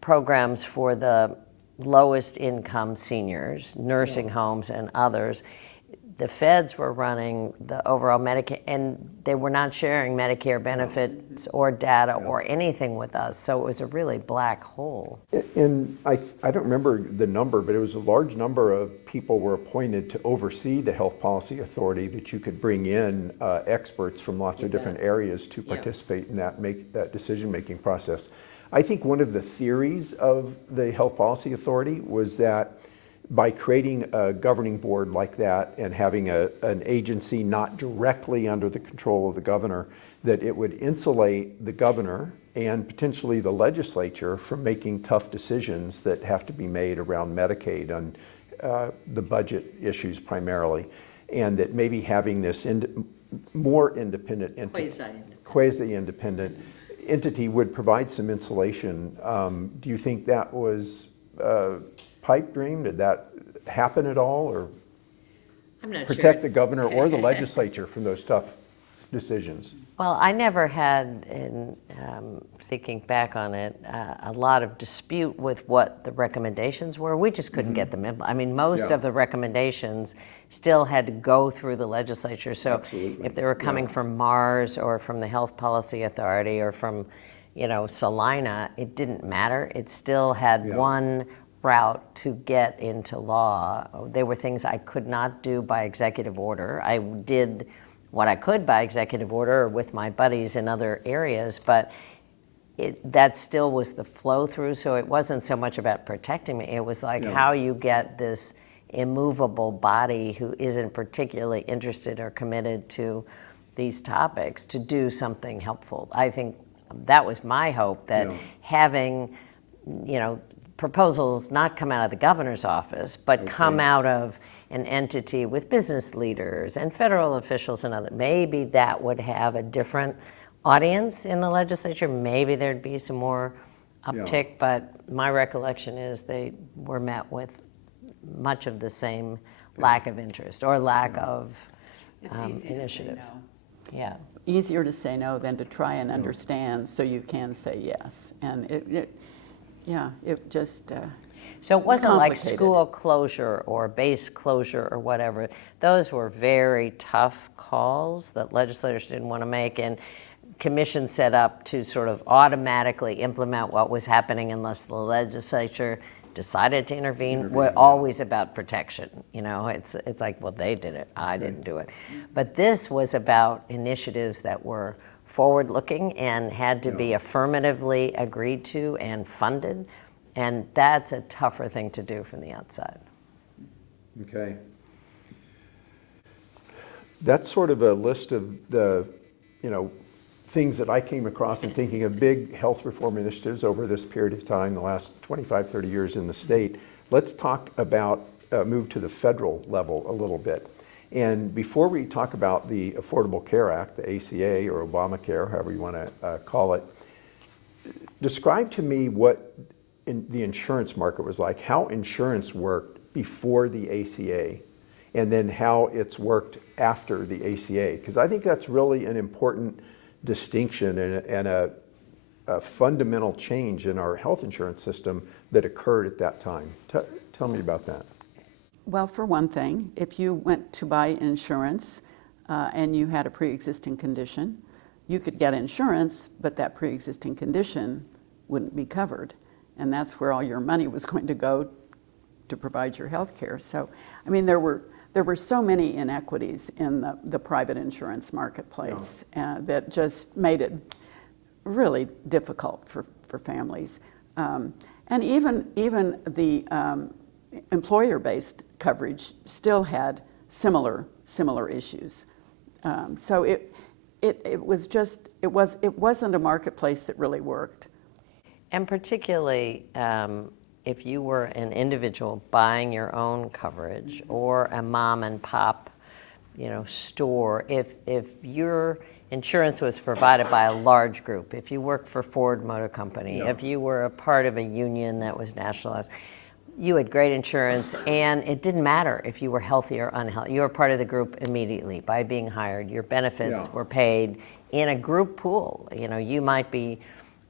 programs for the lowest income seniors, nursing homes and others. The feds were running the overall Medicare, and they were not sharing Medicare benefits or data or anything with us, so it was a really black hole. And I don't remember the number, but it was a large number of people were appointed to oversee the Health Policy Authority, that you could bring in experts from lots of different areas to participate in that decision-making process. I think one of the theories of the Health Policy Authority was that by creating a governing board like that and having an agency not directly under the control of the governor, that it would insulate the governor and potentially the legislature from making tough decisions that have to be made around Medicaid on the budget issues primarily, and that maybe having this more independent entity, quasi-independent entity would provide some insulation. Do you think that was pipe dream? Did that happen at all, or I'm not protect the governor or the legislature from those tough decisions? Well, I never had, in thinking back on it, a lot of dispute with what the recommendations were. We just couldn't get them in. I mean, most of the recommendations still had to go through the legislature. So if they were coming from Mars or from the Health Policy Authority or from, Salina, it didn't matter. It still had one route to get into law. There were things I could not do by executive order. I did what I could by executive order or with my buddies in other areas, but that still was the flow through. So it wasn't so much about protecting me. It was like how you get this immovable body who isn't particularly interested or committed to these topics to do something helpful. I think that was my hope, that having, proposals not come out of the governor's office, but come out of an entity with business leaders and federal officials and other, maybe that would have a different audience in the legislature. Maybe there'd be some more uptick, but my recollection is they were met with much of the same lack of interest or lack of initiative. Yeah. Easier to say no than to try and understand so you can say yes. And it just So it wasn't like complicated. school closure or base closure or whatever. Those were very tough calls that legislators didn't want to make, and commissions set up to sort of automatically implement what was happening unless the legislature decided to intervene. We're always about protection. You know, it's like, well, they did it, I didn't do it. But this was about initiatives that were forward-looking and had to be affirmatively agreed to and funded. And that's a tougher thing to do from the outside. Okay. That's sort of a list of the, things that I came across in thinking of big health reform initiatives over this period of time, the last 25, 30 years in the state. Let's talk about, move to the federal level a little bit. And before we talk about the Affordable Care Act, the ACA or Obamacare, however you want to call it, describe to me what the insurance market was like, how insurance worked before the ACA, and then how it's worked after the ACA. Because I think that's really an important distinction and a fundamental change in our health insurance system that occurred at that time. Tell me about that. Well, for one thing, if you went to buy insurance and you had a pre-existing condition, you could get insurance, but that pre-existing condition wouldn't be covered. And that's where all your money was going to go to provide your health care. So, I mean, there were so many inequities in the private insurance marketplace that just made it really difficult for families. And even the employer-based coverage still had similar issues. So it wasn't a marketplace that really worked. And particularly if you were an individual buying your own coverage or a mom and pop, store, if your insurance was provided by a large group, if you worked for Ford Motor Company, if you were a part of a union that was nationalized, you had great insurance, and it didn't matter if you were healthy or unhealthy. You were part of the group immediately by being hired. Your benefits were paid in a group pool. You might be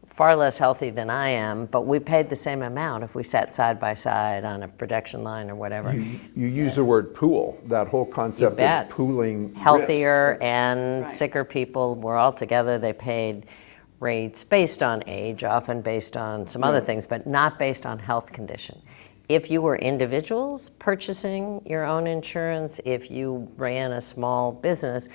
far less healthy than I am, but we paid the same amount if we sat side by side on a production line or whatever. You use the word pool, that whole concept of pooling Healthier risk. and sicker people were all together. They paid rates based on age, often based on some other things, but not based on health condition. If you were individuals purchasing your own insurance, if you ran a small business,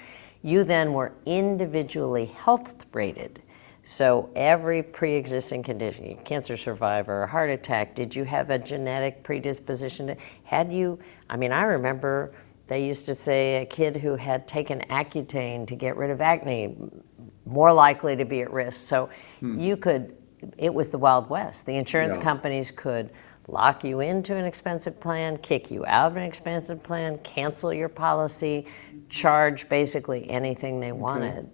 you then were individually health rated. So every pre-existing condition, cancer survivor, heart attack, did you have a genetic predisposition? I remember they used to say a kid who had taken Accutane to get rid of acne, more likely to be at risk. So it was the Wild West. The insurance companies could lock you into an expensive plan, kick you out of an expensive plan, cancel your policy, charge basically anything they wanted.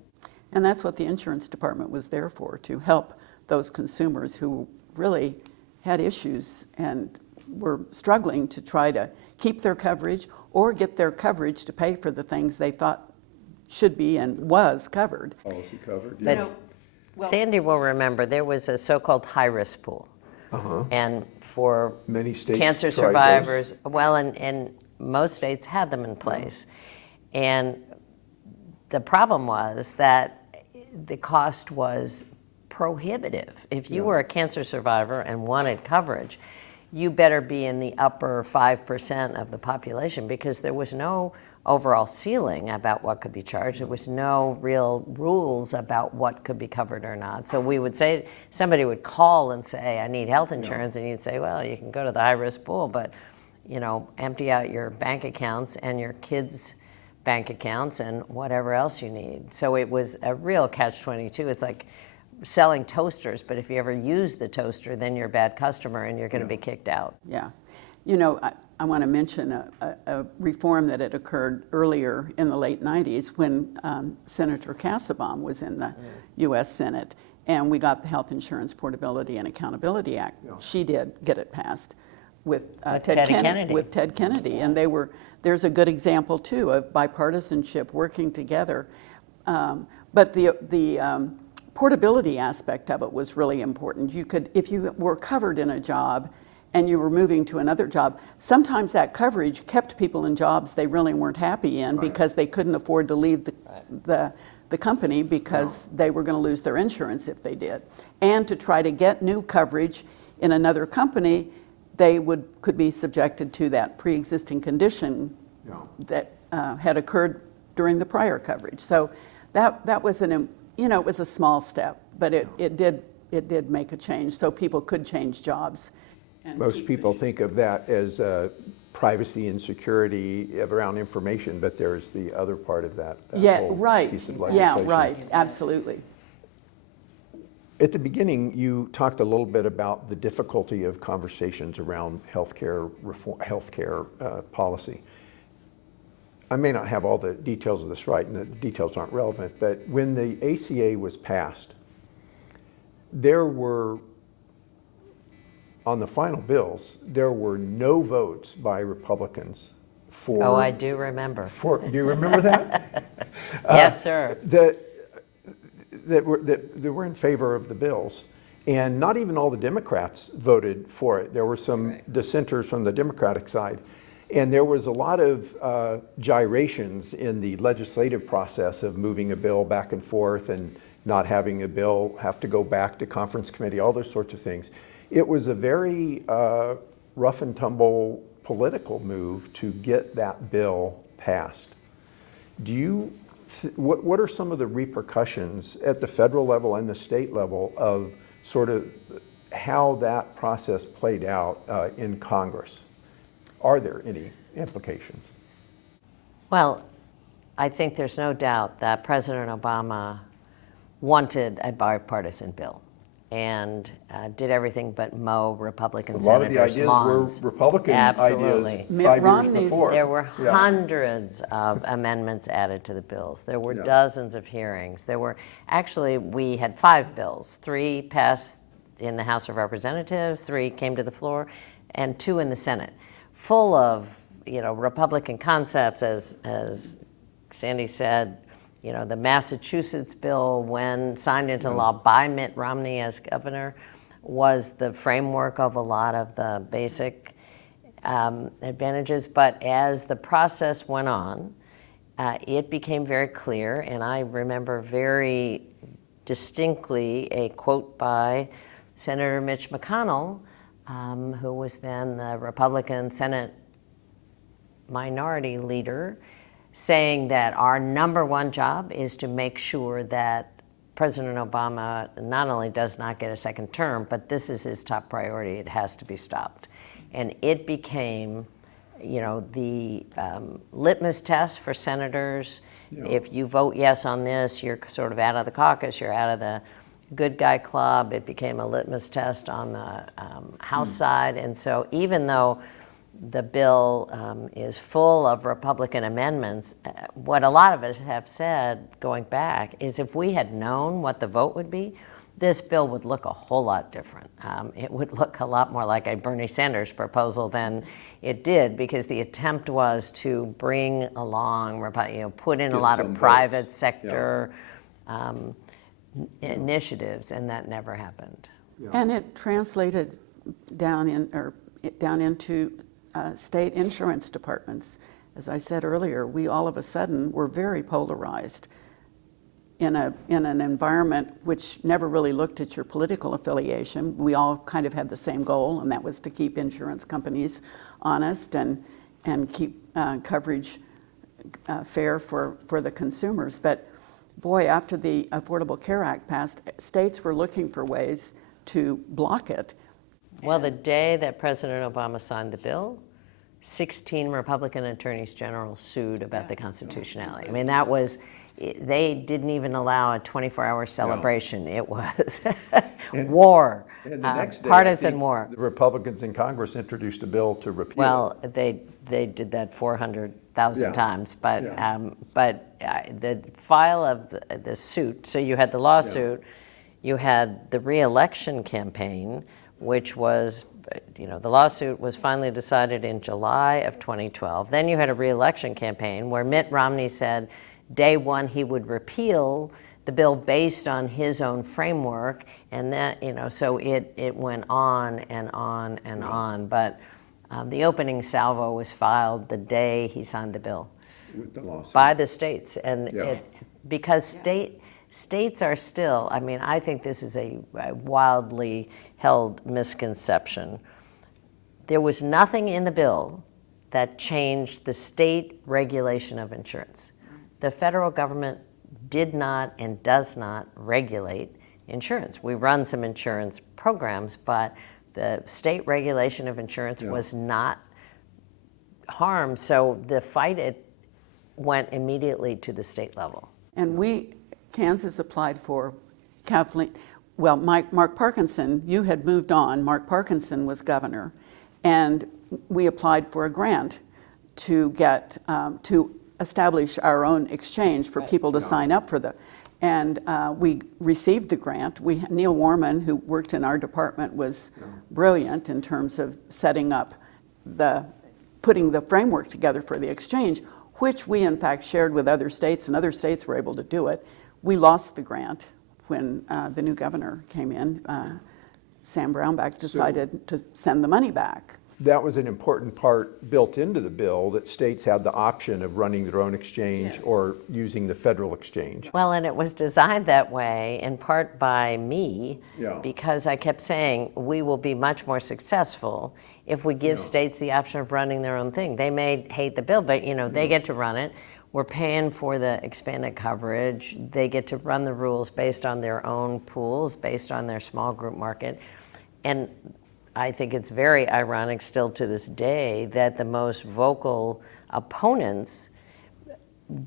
And that's what the insurance department was there for, to help those consumers who really had issues and were struggling to try to keep their coverage or get their coverage to pay for the things they thought should be and was covered. Policy covered, But Sandy will remember there was a so-called high-risk pool. And for many states cancer tried survivors, and most states had them in place. And the problem was that the cost was prohibitive. If you were a cancer survivor and wanted coverage, you better be in the upper 5% of the population, because there was no overall ceiling about what could be charged. There was no real rules about what could be covered or not. So we would say, somebody would call and say, I need health insurance, and you'd say, well, you can go to the high-risk pool, but empty out your bank accounts and your kids' bank accounts and whatever else you need. So it was a real catch-22. It's like selling toasters, but if you ever use the toaster, then you're a bad customer and you're going to be kicked out. Yeah. I want to mention a reform that had occurred earlier in the late 90s when Senator Kassebaum was in the U.S. Senate, and we got the Health Insurance Portability and Accountability Act. Yeah. She did get it passed with Ted Kennedy. With Ted Kennedy, and there's a good example too of bipartisanship working together. But the portability aspect of it was really important. You could, if you were covered in a job and you were moving to another job, sometimes that coverage kept people in jobs they really weren't happy in because they couldn't afford to leave the company because they were going to lose their insurance if they did. And to try to get new coverage in another company, they could be subjected to that pre-existing condition that had occurred during the prior coverage. So that was it was a small step, but it did make a change, so people could change jobs. Most people think of that as privacy and security around information, but there's the other part of that whole piece of legislation. Yeah, right, absolutely. At the beginning, you talked a little bit about the difficulty of conversations around healthcare reform, healthcare policy. I may not have all the details of this right, and the details aren't relevant, but when the ACA was passed, there were, on the final bills, there were no votes by Republicans for... Oh, I do remember. Do you remember that? Yes, sir. That were in favor of the bills. And not even all the Democrats voted for it. There were some dissenters from the Democratic side. And there was a lot of gyrations in the legislative process of moving a bill back and forth and not having a bill have to go back to conference committee, all those sorts of things. It was a very rough and tumble political move to get that bill passed. What are some of the repercussions at the federal level and the state level of sort of how that process played out in Congress? Are there any implications? Well, I think there's no doubt that President Obama wanted a bipartisan bill and did everything but mow Republican senators' lawns. A lot of the ideas were Republican Absolutely. ideas 5 years before. There were hundreds of amendments added to the bills. There were dozens of hearings. We had 5 bills. 3 passed in the House of Representatives, 3 came to the floor, and 2 in the Senate, full of Republican concepts, as Sandy said. The Massachusetts bill, when signed into law by Mitt Romney as governor, was the framework of a lot of the basic advantages. But as the process went on, it became very clear, and I remember very distinctly a quote by Senator Mitch McConnell, who was then the Republican Senate minority leader, saying that our number one job is to make sure that President Obama not only does not get a second term, but this is his top priority. It has to be stopped. And it became, the litmus test for senators. If you vote yes on this, you're sort of out of the caucus, you're out of the good guy club. It became a litmus test on the House side. And so even though the bill is full of Republican amendments, what a lot of us have said going back is if we had known what the vote would be, this bill would look a whole lot different. It would look a lot more like a Bernie Sanders proposal than it did, because the attempt was to bring along, put in a lot of private sector initiatives, and that never happened. And it translated down into state insurance departments. As I said earlier, we all of a sudden were very polarized in an environment which never really looked at your political affiliation. We all kind of had the same goal, and that was to keep insurance companies honest and keep coverage fair for the consumers. But boy, after the Affordable Care Act passed, states were looking for ways to block it. Well, the day that President Obama signed the bill, 16 Republican attorneys general sued about the constitutionality. I mean, that was they didn't even allow a 24-hour celebration. It was war, And the next day, I partisan think war. the Republicans in Congress introduced a bill to repeal Well, it. they did that 400,000 Yeah. times, but Yeah. the file of the suit. So you had the lawsuit, you had the re-election campaign, which was, the lawsuit was finally decided in July of 2012. Then you had a re-election campaign where Mitt Romney said day one he would repeal the bill based on his own framework, and that, so it went on and on and on. But the opening salvo was filed the day he signed the bill With the lawsuit. by the states, and Yeah. because states are still, I think this is a wildly held misconception. There was nothing in the bill that changed the state regulation of insurance. The federal government did not and does not regulate insurance. We run some insurance programs, but the state regulation of insurance was not harmed, so the fight went immediately to the state level. And Kansas applied for Kathleen, Mark Parkinson, you had moved on, Mark Parkinson was governor, and we applied for a grant to get, to establish our own exchange for people to sign up for and we received the grant. Neil Warman, who worked in our department, was brilliant in terms of setting up putting the framework together for the exchange, which we in fact shared with other states, and other states were able to do it. We lost the grant when the new governor came in. Sam Brownback decided to send the money back. That was an important part built into the bill, that states had the option of running their own exchange or using the federal exchange. Well, and it was designed that way in part by me, because I kept saying we will be much more successful if we give states the option of running their own thing. They may hate the bill, but they get to run it. We're paying for the expanded coverage. They get to run the rules based on their own pools, based on their small group market. And I think it's very ironic still to this day that the most vocal opponents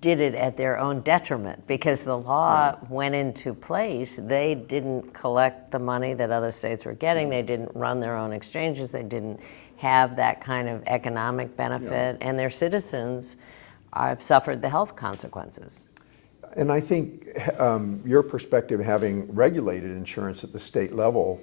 did it at their own detriment, because the law went into place. They didn't collect the money that other states were getting. They didn't run their own exchanges. They didn't have that kind of economic benefit, and their citizens have suffered the health consequences. And I think your perspective, having regulated insurance at the state level,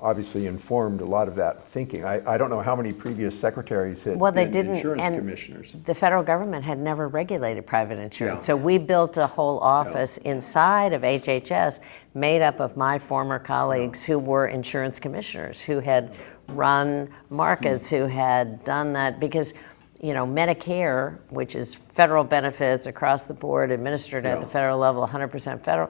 obviously informed a lot of that thinking. I don't know how many previous secretaries had been insurance commissioners. The federal government had never regulated private insurance. So we built a whole office inside of HHS made up of my former colleagues who were insurance commissioners, who had run markets, who had done that, because Medicare, which is federal benefits across the board, administered at the federal level, 100% federal,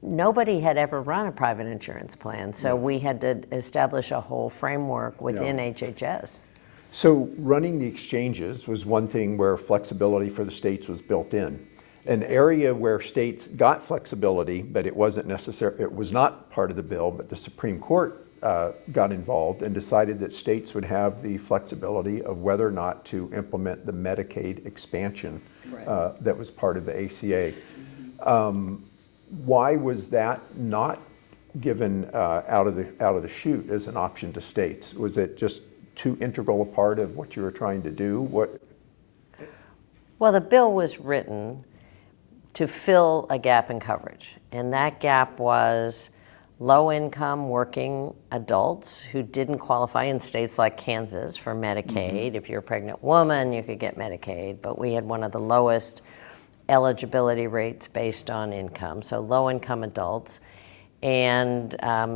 nobody had ever run a private insurance plan. So we had to establish a whole framework within HHS. So running the exchanges was one thing where flexibility for the states was built in. An area where states got flexibility, but it wasn't necessary, it was not part of the bill, but the Supreme Court got involved and decided that states would have the flexibility of whether or not to implement the Medicaid expansion that was part of the ACA. Why was that not given out of the chute as an option to states? Was it just too integral a part of what you were trying to do? Well, the bill was written to fill a gap in coverage, and that gap was low-income working adults who didn't qualify in states like Kansas for Medicaid. If you're a pregnant woman, you could get Medicaid, but we had one of the lowest eligibility rates based on income, so low-income adults, and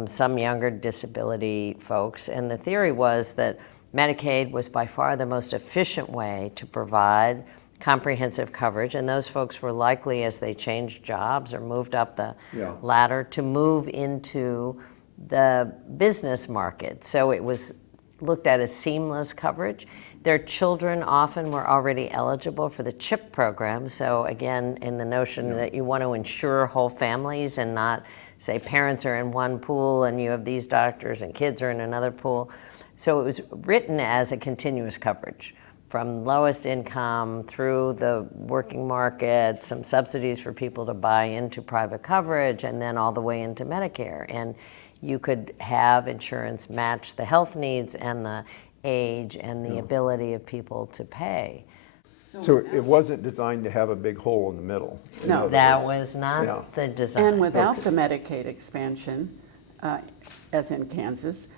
some younger disability folks. And the theory was that Medicaid was by far the most efficient way to provide comprehensive coverage, and those folks were likely, as they changed jobs or moved up the ladder, to move into the business market. So it was looked at as seamless coverage. Their children often were already eligible for the CHIP program. So again, in the notion that you want to insure whole families and not say parents are in one pool and you have these doctors and kids are in another pool. So it was written as a continuous coverage from lowest income through the working market, some subsidies for people to buy into private coverage, and then all the way into Medicare. And you could have insurance match the health needs and the age and the ability of people to pay. So it wasn't designed to have a big hole in the middle. in No. other That words. was not Yeah. the design. And without the Medicaid expansion, as in Kansas,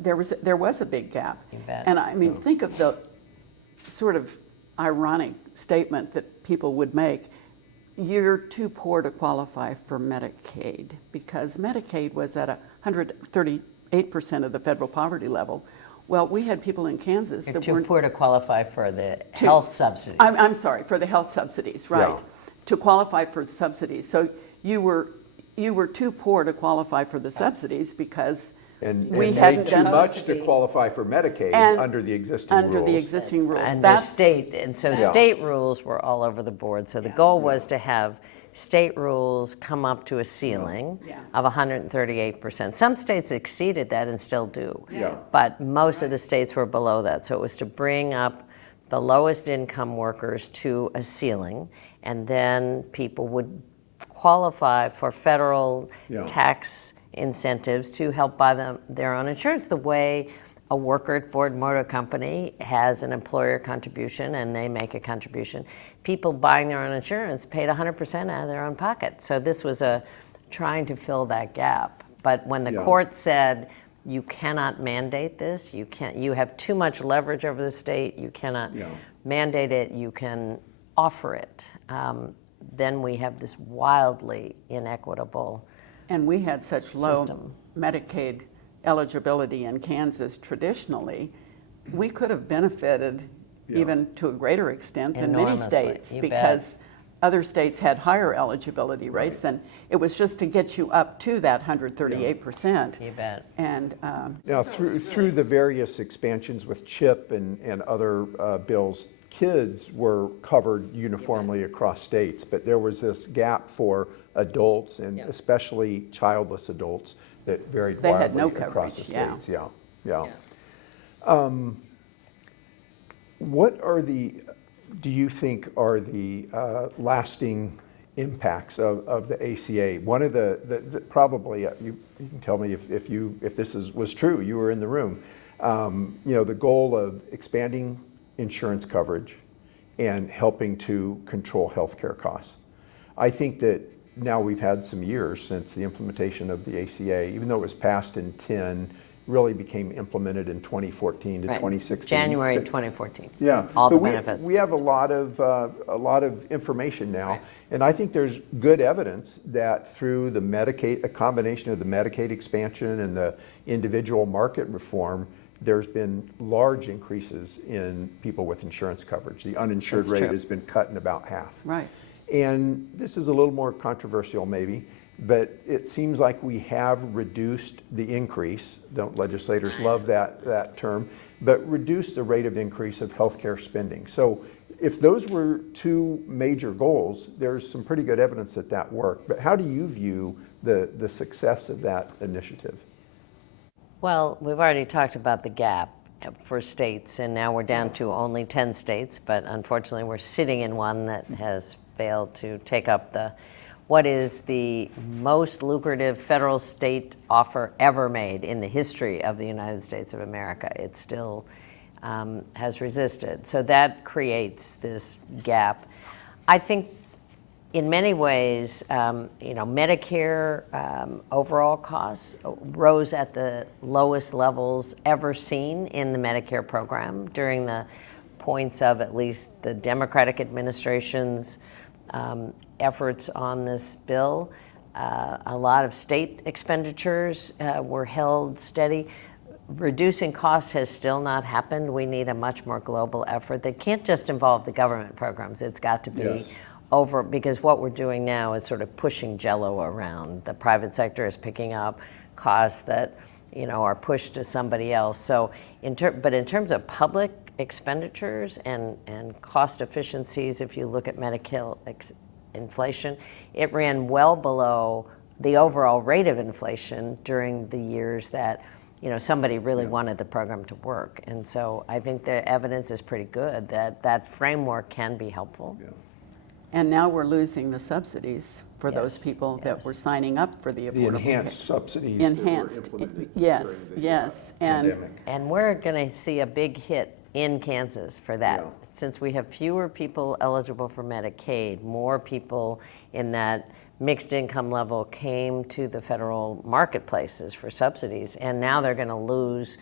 there was a big gap. You bet. And I mean, think of the sort of ironic statement that people would make. You're too poor to qualify for Medicaid, because Medicaid was at 138% of the federal poverty level. Well, we had people in Kansas You're that too weren't. poor to qualify for the health subsidies. I'm sorry, for the health subsidies, right? Yeah. To qualify for subsidies. So you were too poor to qualify for the subsidies because And we made hadn't too done much to qualify for Medicaid And under the existing rules. under the existing rules. Under That's state, and so state rules were all over the board. So the goal was to have state rules come up to a ceiling Yeah. of 138%. Some states exceeded that and still do. Yeah. But most of the states were below that. So it was to bring up the lowest income workers to a ceiling, and then people would qualify for federal Yeah. tax incentives to help buy them their own insurance, the way a worker at Ford Motor Company has an employer contribution and they make a contribution. People buying their own insurance paid 100% out of their own pocket. So this was trying to fill that gap. But when the Yeah. court said, you cannot mandate this, you have too much leverage over the state, you cannot Yeah. mandate it, you can offer it. Then we have this wildly inequitable And we had such low system. Medicaid eligibility in Kansas traditionally, we could have benefited Yeah. even to a greater extent than many Enormously, states, you bet. because other states had higher eligibility rates, and it was just to get you up to that 138%. You bet. And Now, through the various expansions with CHIP and other bills, kids were covered uniformly across states, but there was this gap for adults, and especially childless adults, that varied They had wildly no across the coverage, states. Yeah. What do you think are the lasting impacts of the ACA? One of the probably, you can tell me if this was true, you were in the room. The goal of expanding insurance coverage and helping to control healthcare costs. I think that now we've had some years since the implementation of the ACA, even though it was passed in 10, really became implemented in 2014 to Right. 2016. January But- 2014. Yeah, All the but benefits. we have a lot of information now, and I think there's good evidence that through the Medicaid, a combination of the Medicaid expansion and the individual market reform, there's been large increases in people with insurance coverage. The uninsured That's rate true. has been cut in about half. right. And this is a little more controversial maybe, but it seems like we have reduced the increase, don't legislators love that term, but reduced the rate of increase of healthcare spending. So if those were two major goals, there's some pretty good evidence that worked. But how do you view the success of that initiative? Well, we've already talked about the gap for states, and now we're down to only 10 states, but unfortunately we're sitting in one that has failed to take up what is the most lucrative federal state offer ever made in the history of the United States of America. It still has resisted. So that creates this gap. I think in many ways, Medicare overall costs rose at the lowest levels ever seen in the Medicare program during the points of at least the Democratic administration's efforts on this bill. A lot of state expenditures were held steady. Reducing costs has still not happened. We need a much more global effort that can't just involve the government programs. It's got to be Yes. over, because what we're doing now is sort of pushing Jell-O around. The private sector is picking up costs that are pushed to somebody else. So, but in terms of public expenditures and cost efficiencies, if you look at Medicaid inflation, it ran well below the overall rate of inflation during the years that somebody really wanted the program to work. And so I think the evidence is pretty good that that framework can be helpful. Yeah. And now we're losing the subsidies for those Yes, people that yes. were signing up for the The affordable enhanced care. subsidies Enhanced, that were implemented yes, during the yes, and pandemic. And we're going to see a big hit in Kansas for that. Yeah. Since we have fewer people eligible for Medicaid, more people in that mixed income level came to the federal marketplaces for subsidies, and now they're going to lose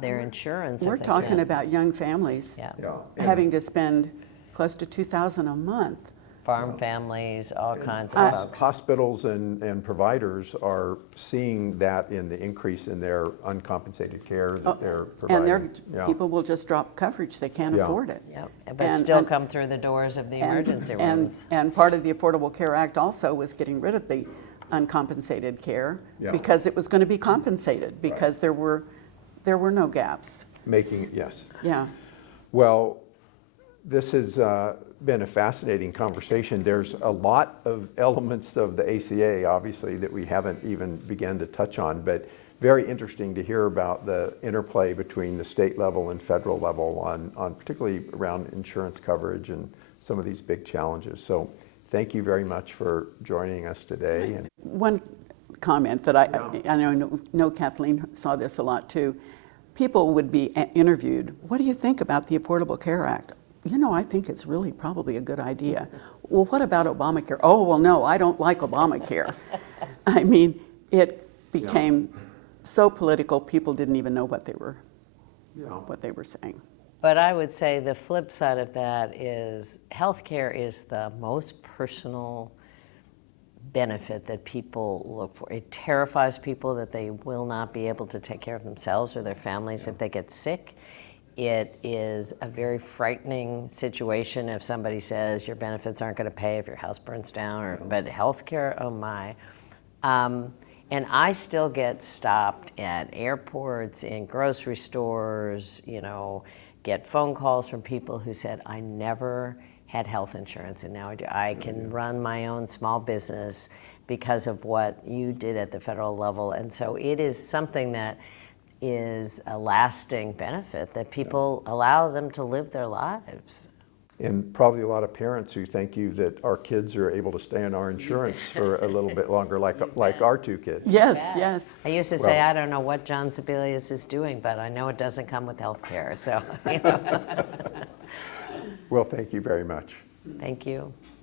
their insurance. if we're they talking can't. about young families Yeah. Yeah. And- having to spend close to $2,000 a month. Farm families, all kinds of Hos- folks. Hospitals and providers are seeing that in the increase in their uncompensated care that they're And providing. Yeah. people will just drop coverage, they can't Yeah. afford it. Yep, but And- still and- come through the doors of the And- emergency and- rooms. And part of the Affordable Care Act also was getting rid of the uncompensated care Yeah. because it was going to be compensated, because there were no gaps. Making, yes. Yeah. Well, this has been a fascinating conversation. There's a lot of elements of the ACA, obviously, that we haven't even begun to touch on, but very interesting to hear about the interplay between the state level and federal level on particularly around insurance coverage and some of these big challenges. So thank you very much for joining us today. And One comment that I know Kathleen saw this a lot too. People would be interviewed, what do you think about the Affordable Care Act? I think it's really probably a good idea. Well, what about Obamacare? Oh, well, no, I don't like Obamacare. I mean, it became so political, people didn't even know what they were saying. But I would say the flip side of that is healthcare is the most personal benefit that people look for. It terrifies people that they will not be able to take care of themselves or their families if they get sick. It is a very frightening situation if somebody says your benefits aren't going to pay if your house burns down, but healthcare, oh my. And I still get stopped at airports, in grocery stores, get phone calls from people who said, I never had health insurance and now I do. I can run my own small business because of what you did at the federal level. And so it is something that is a lasting benefit that people allow them to live their lives. And probably a lot of parents who thank you that our kids are able to stay on our insurance for a little bit longer, like our two kids. Yes, Yeah. yes. I used to say, I don't know what John Sebelius is doing, but I know it doesn't come with health care. So, Well, thank you very much. Thank you.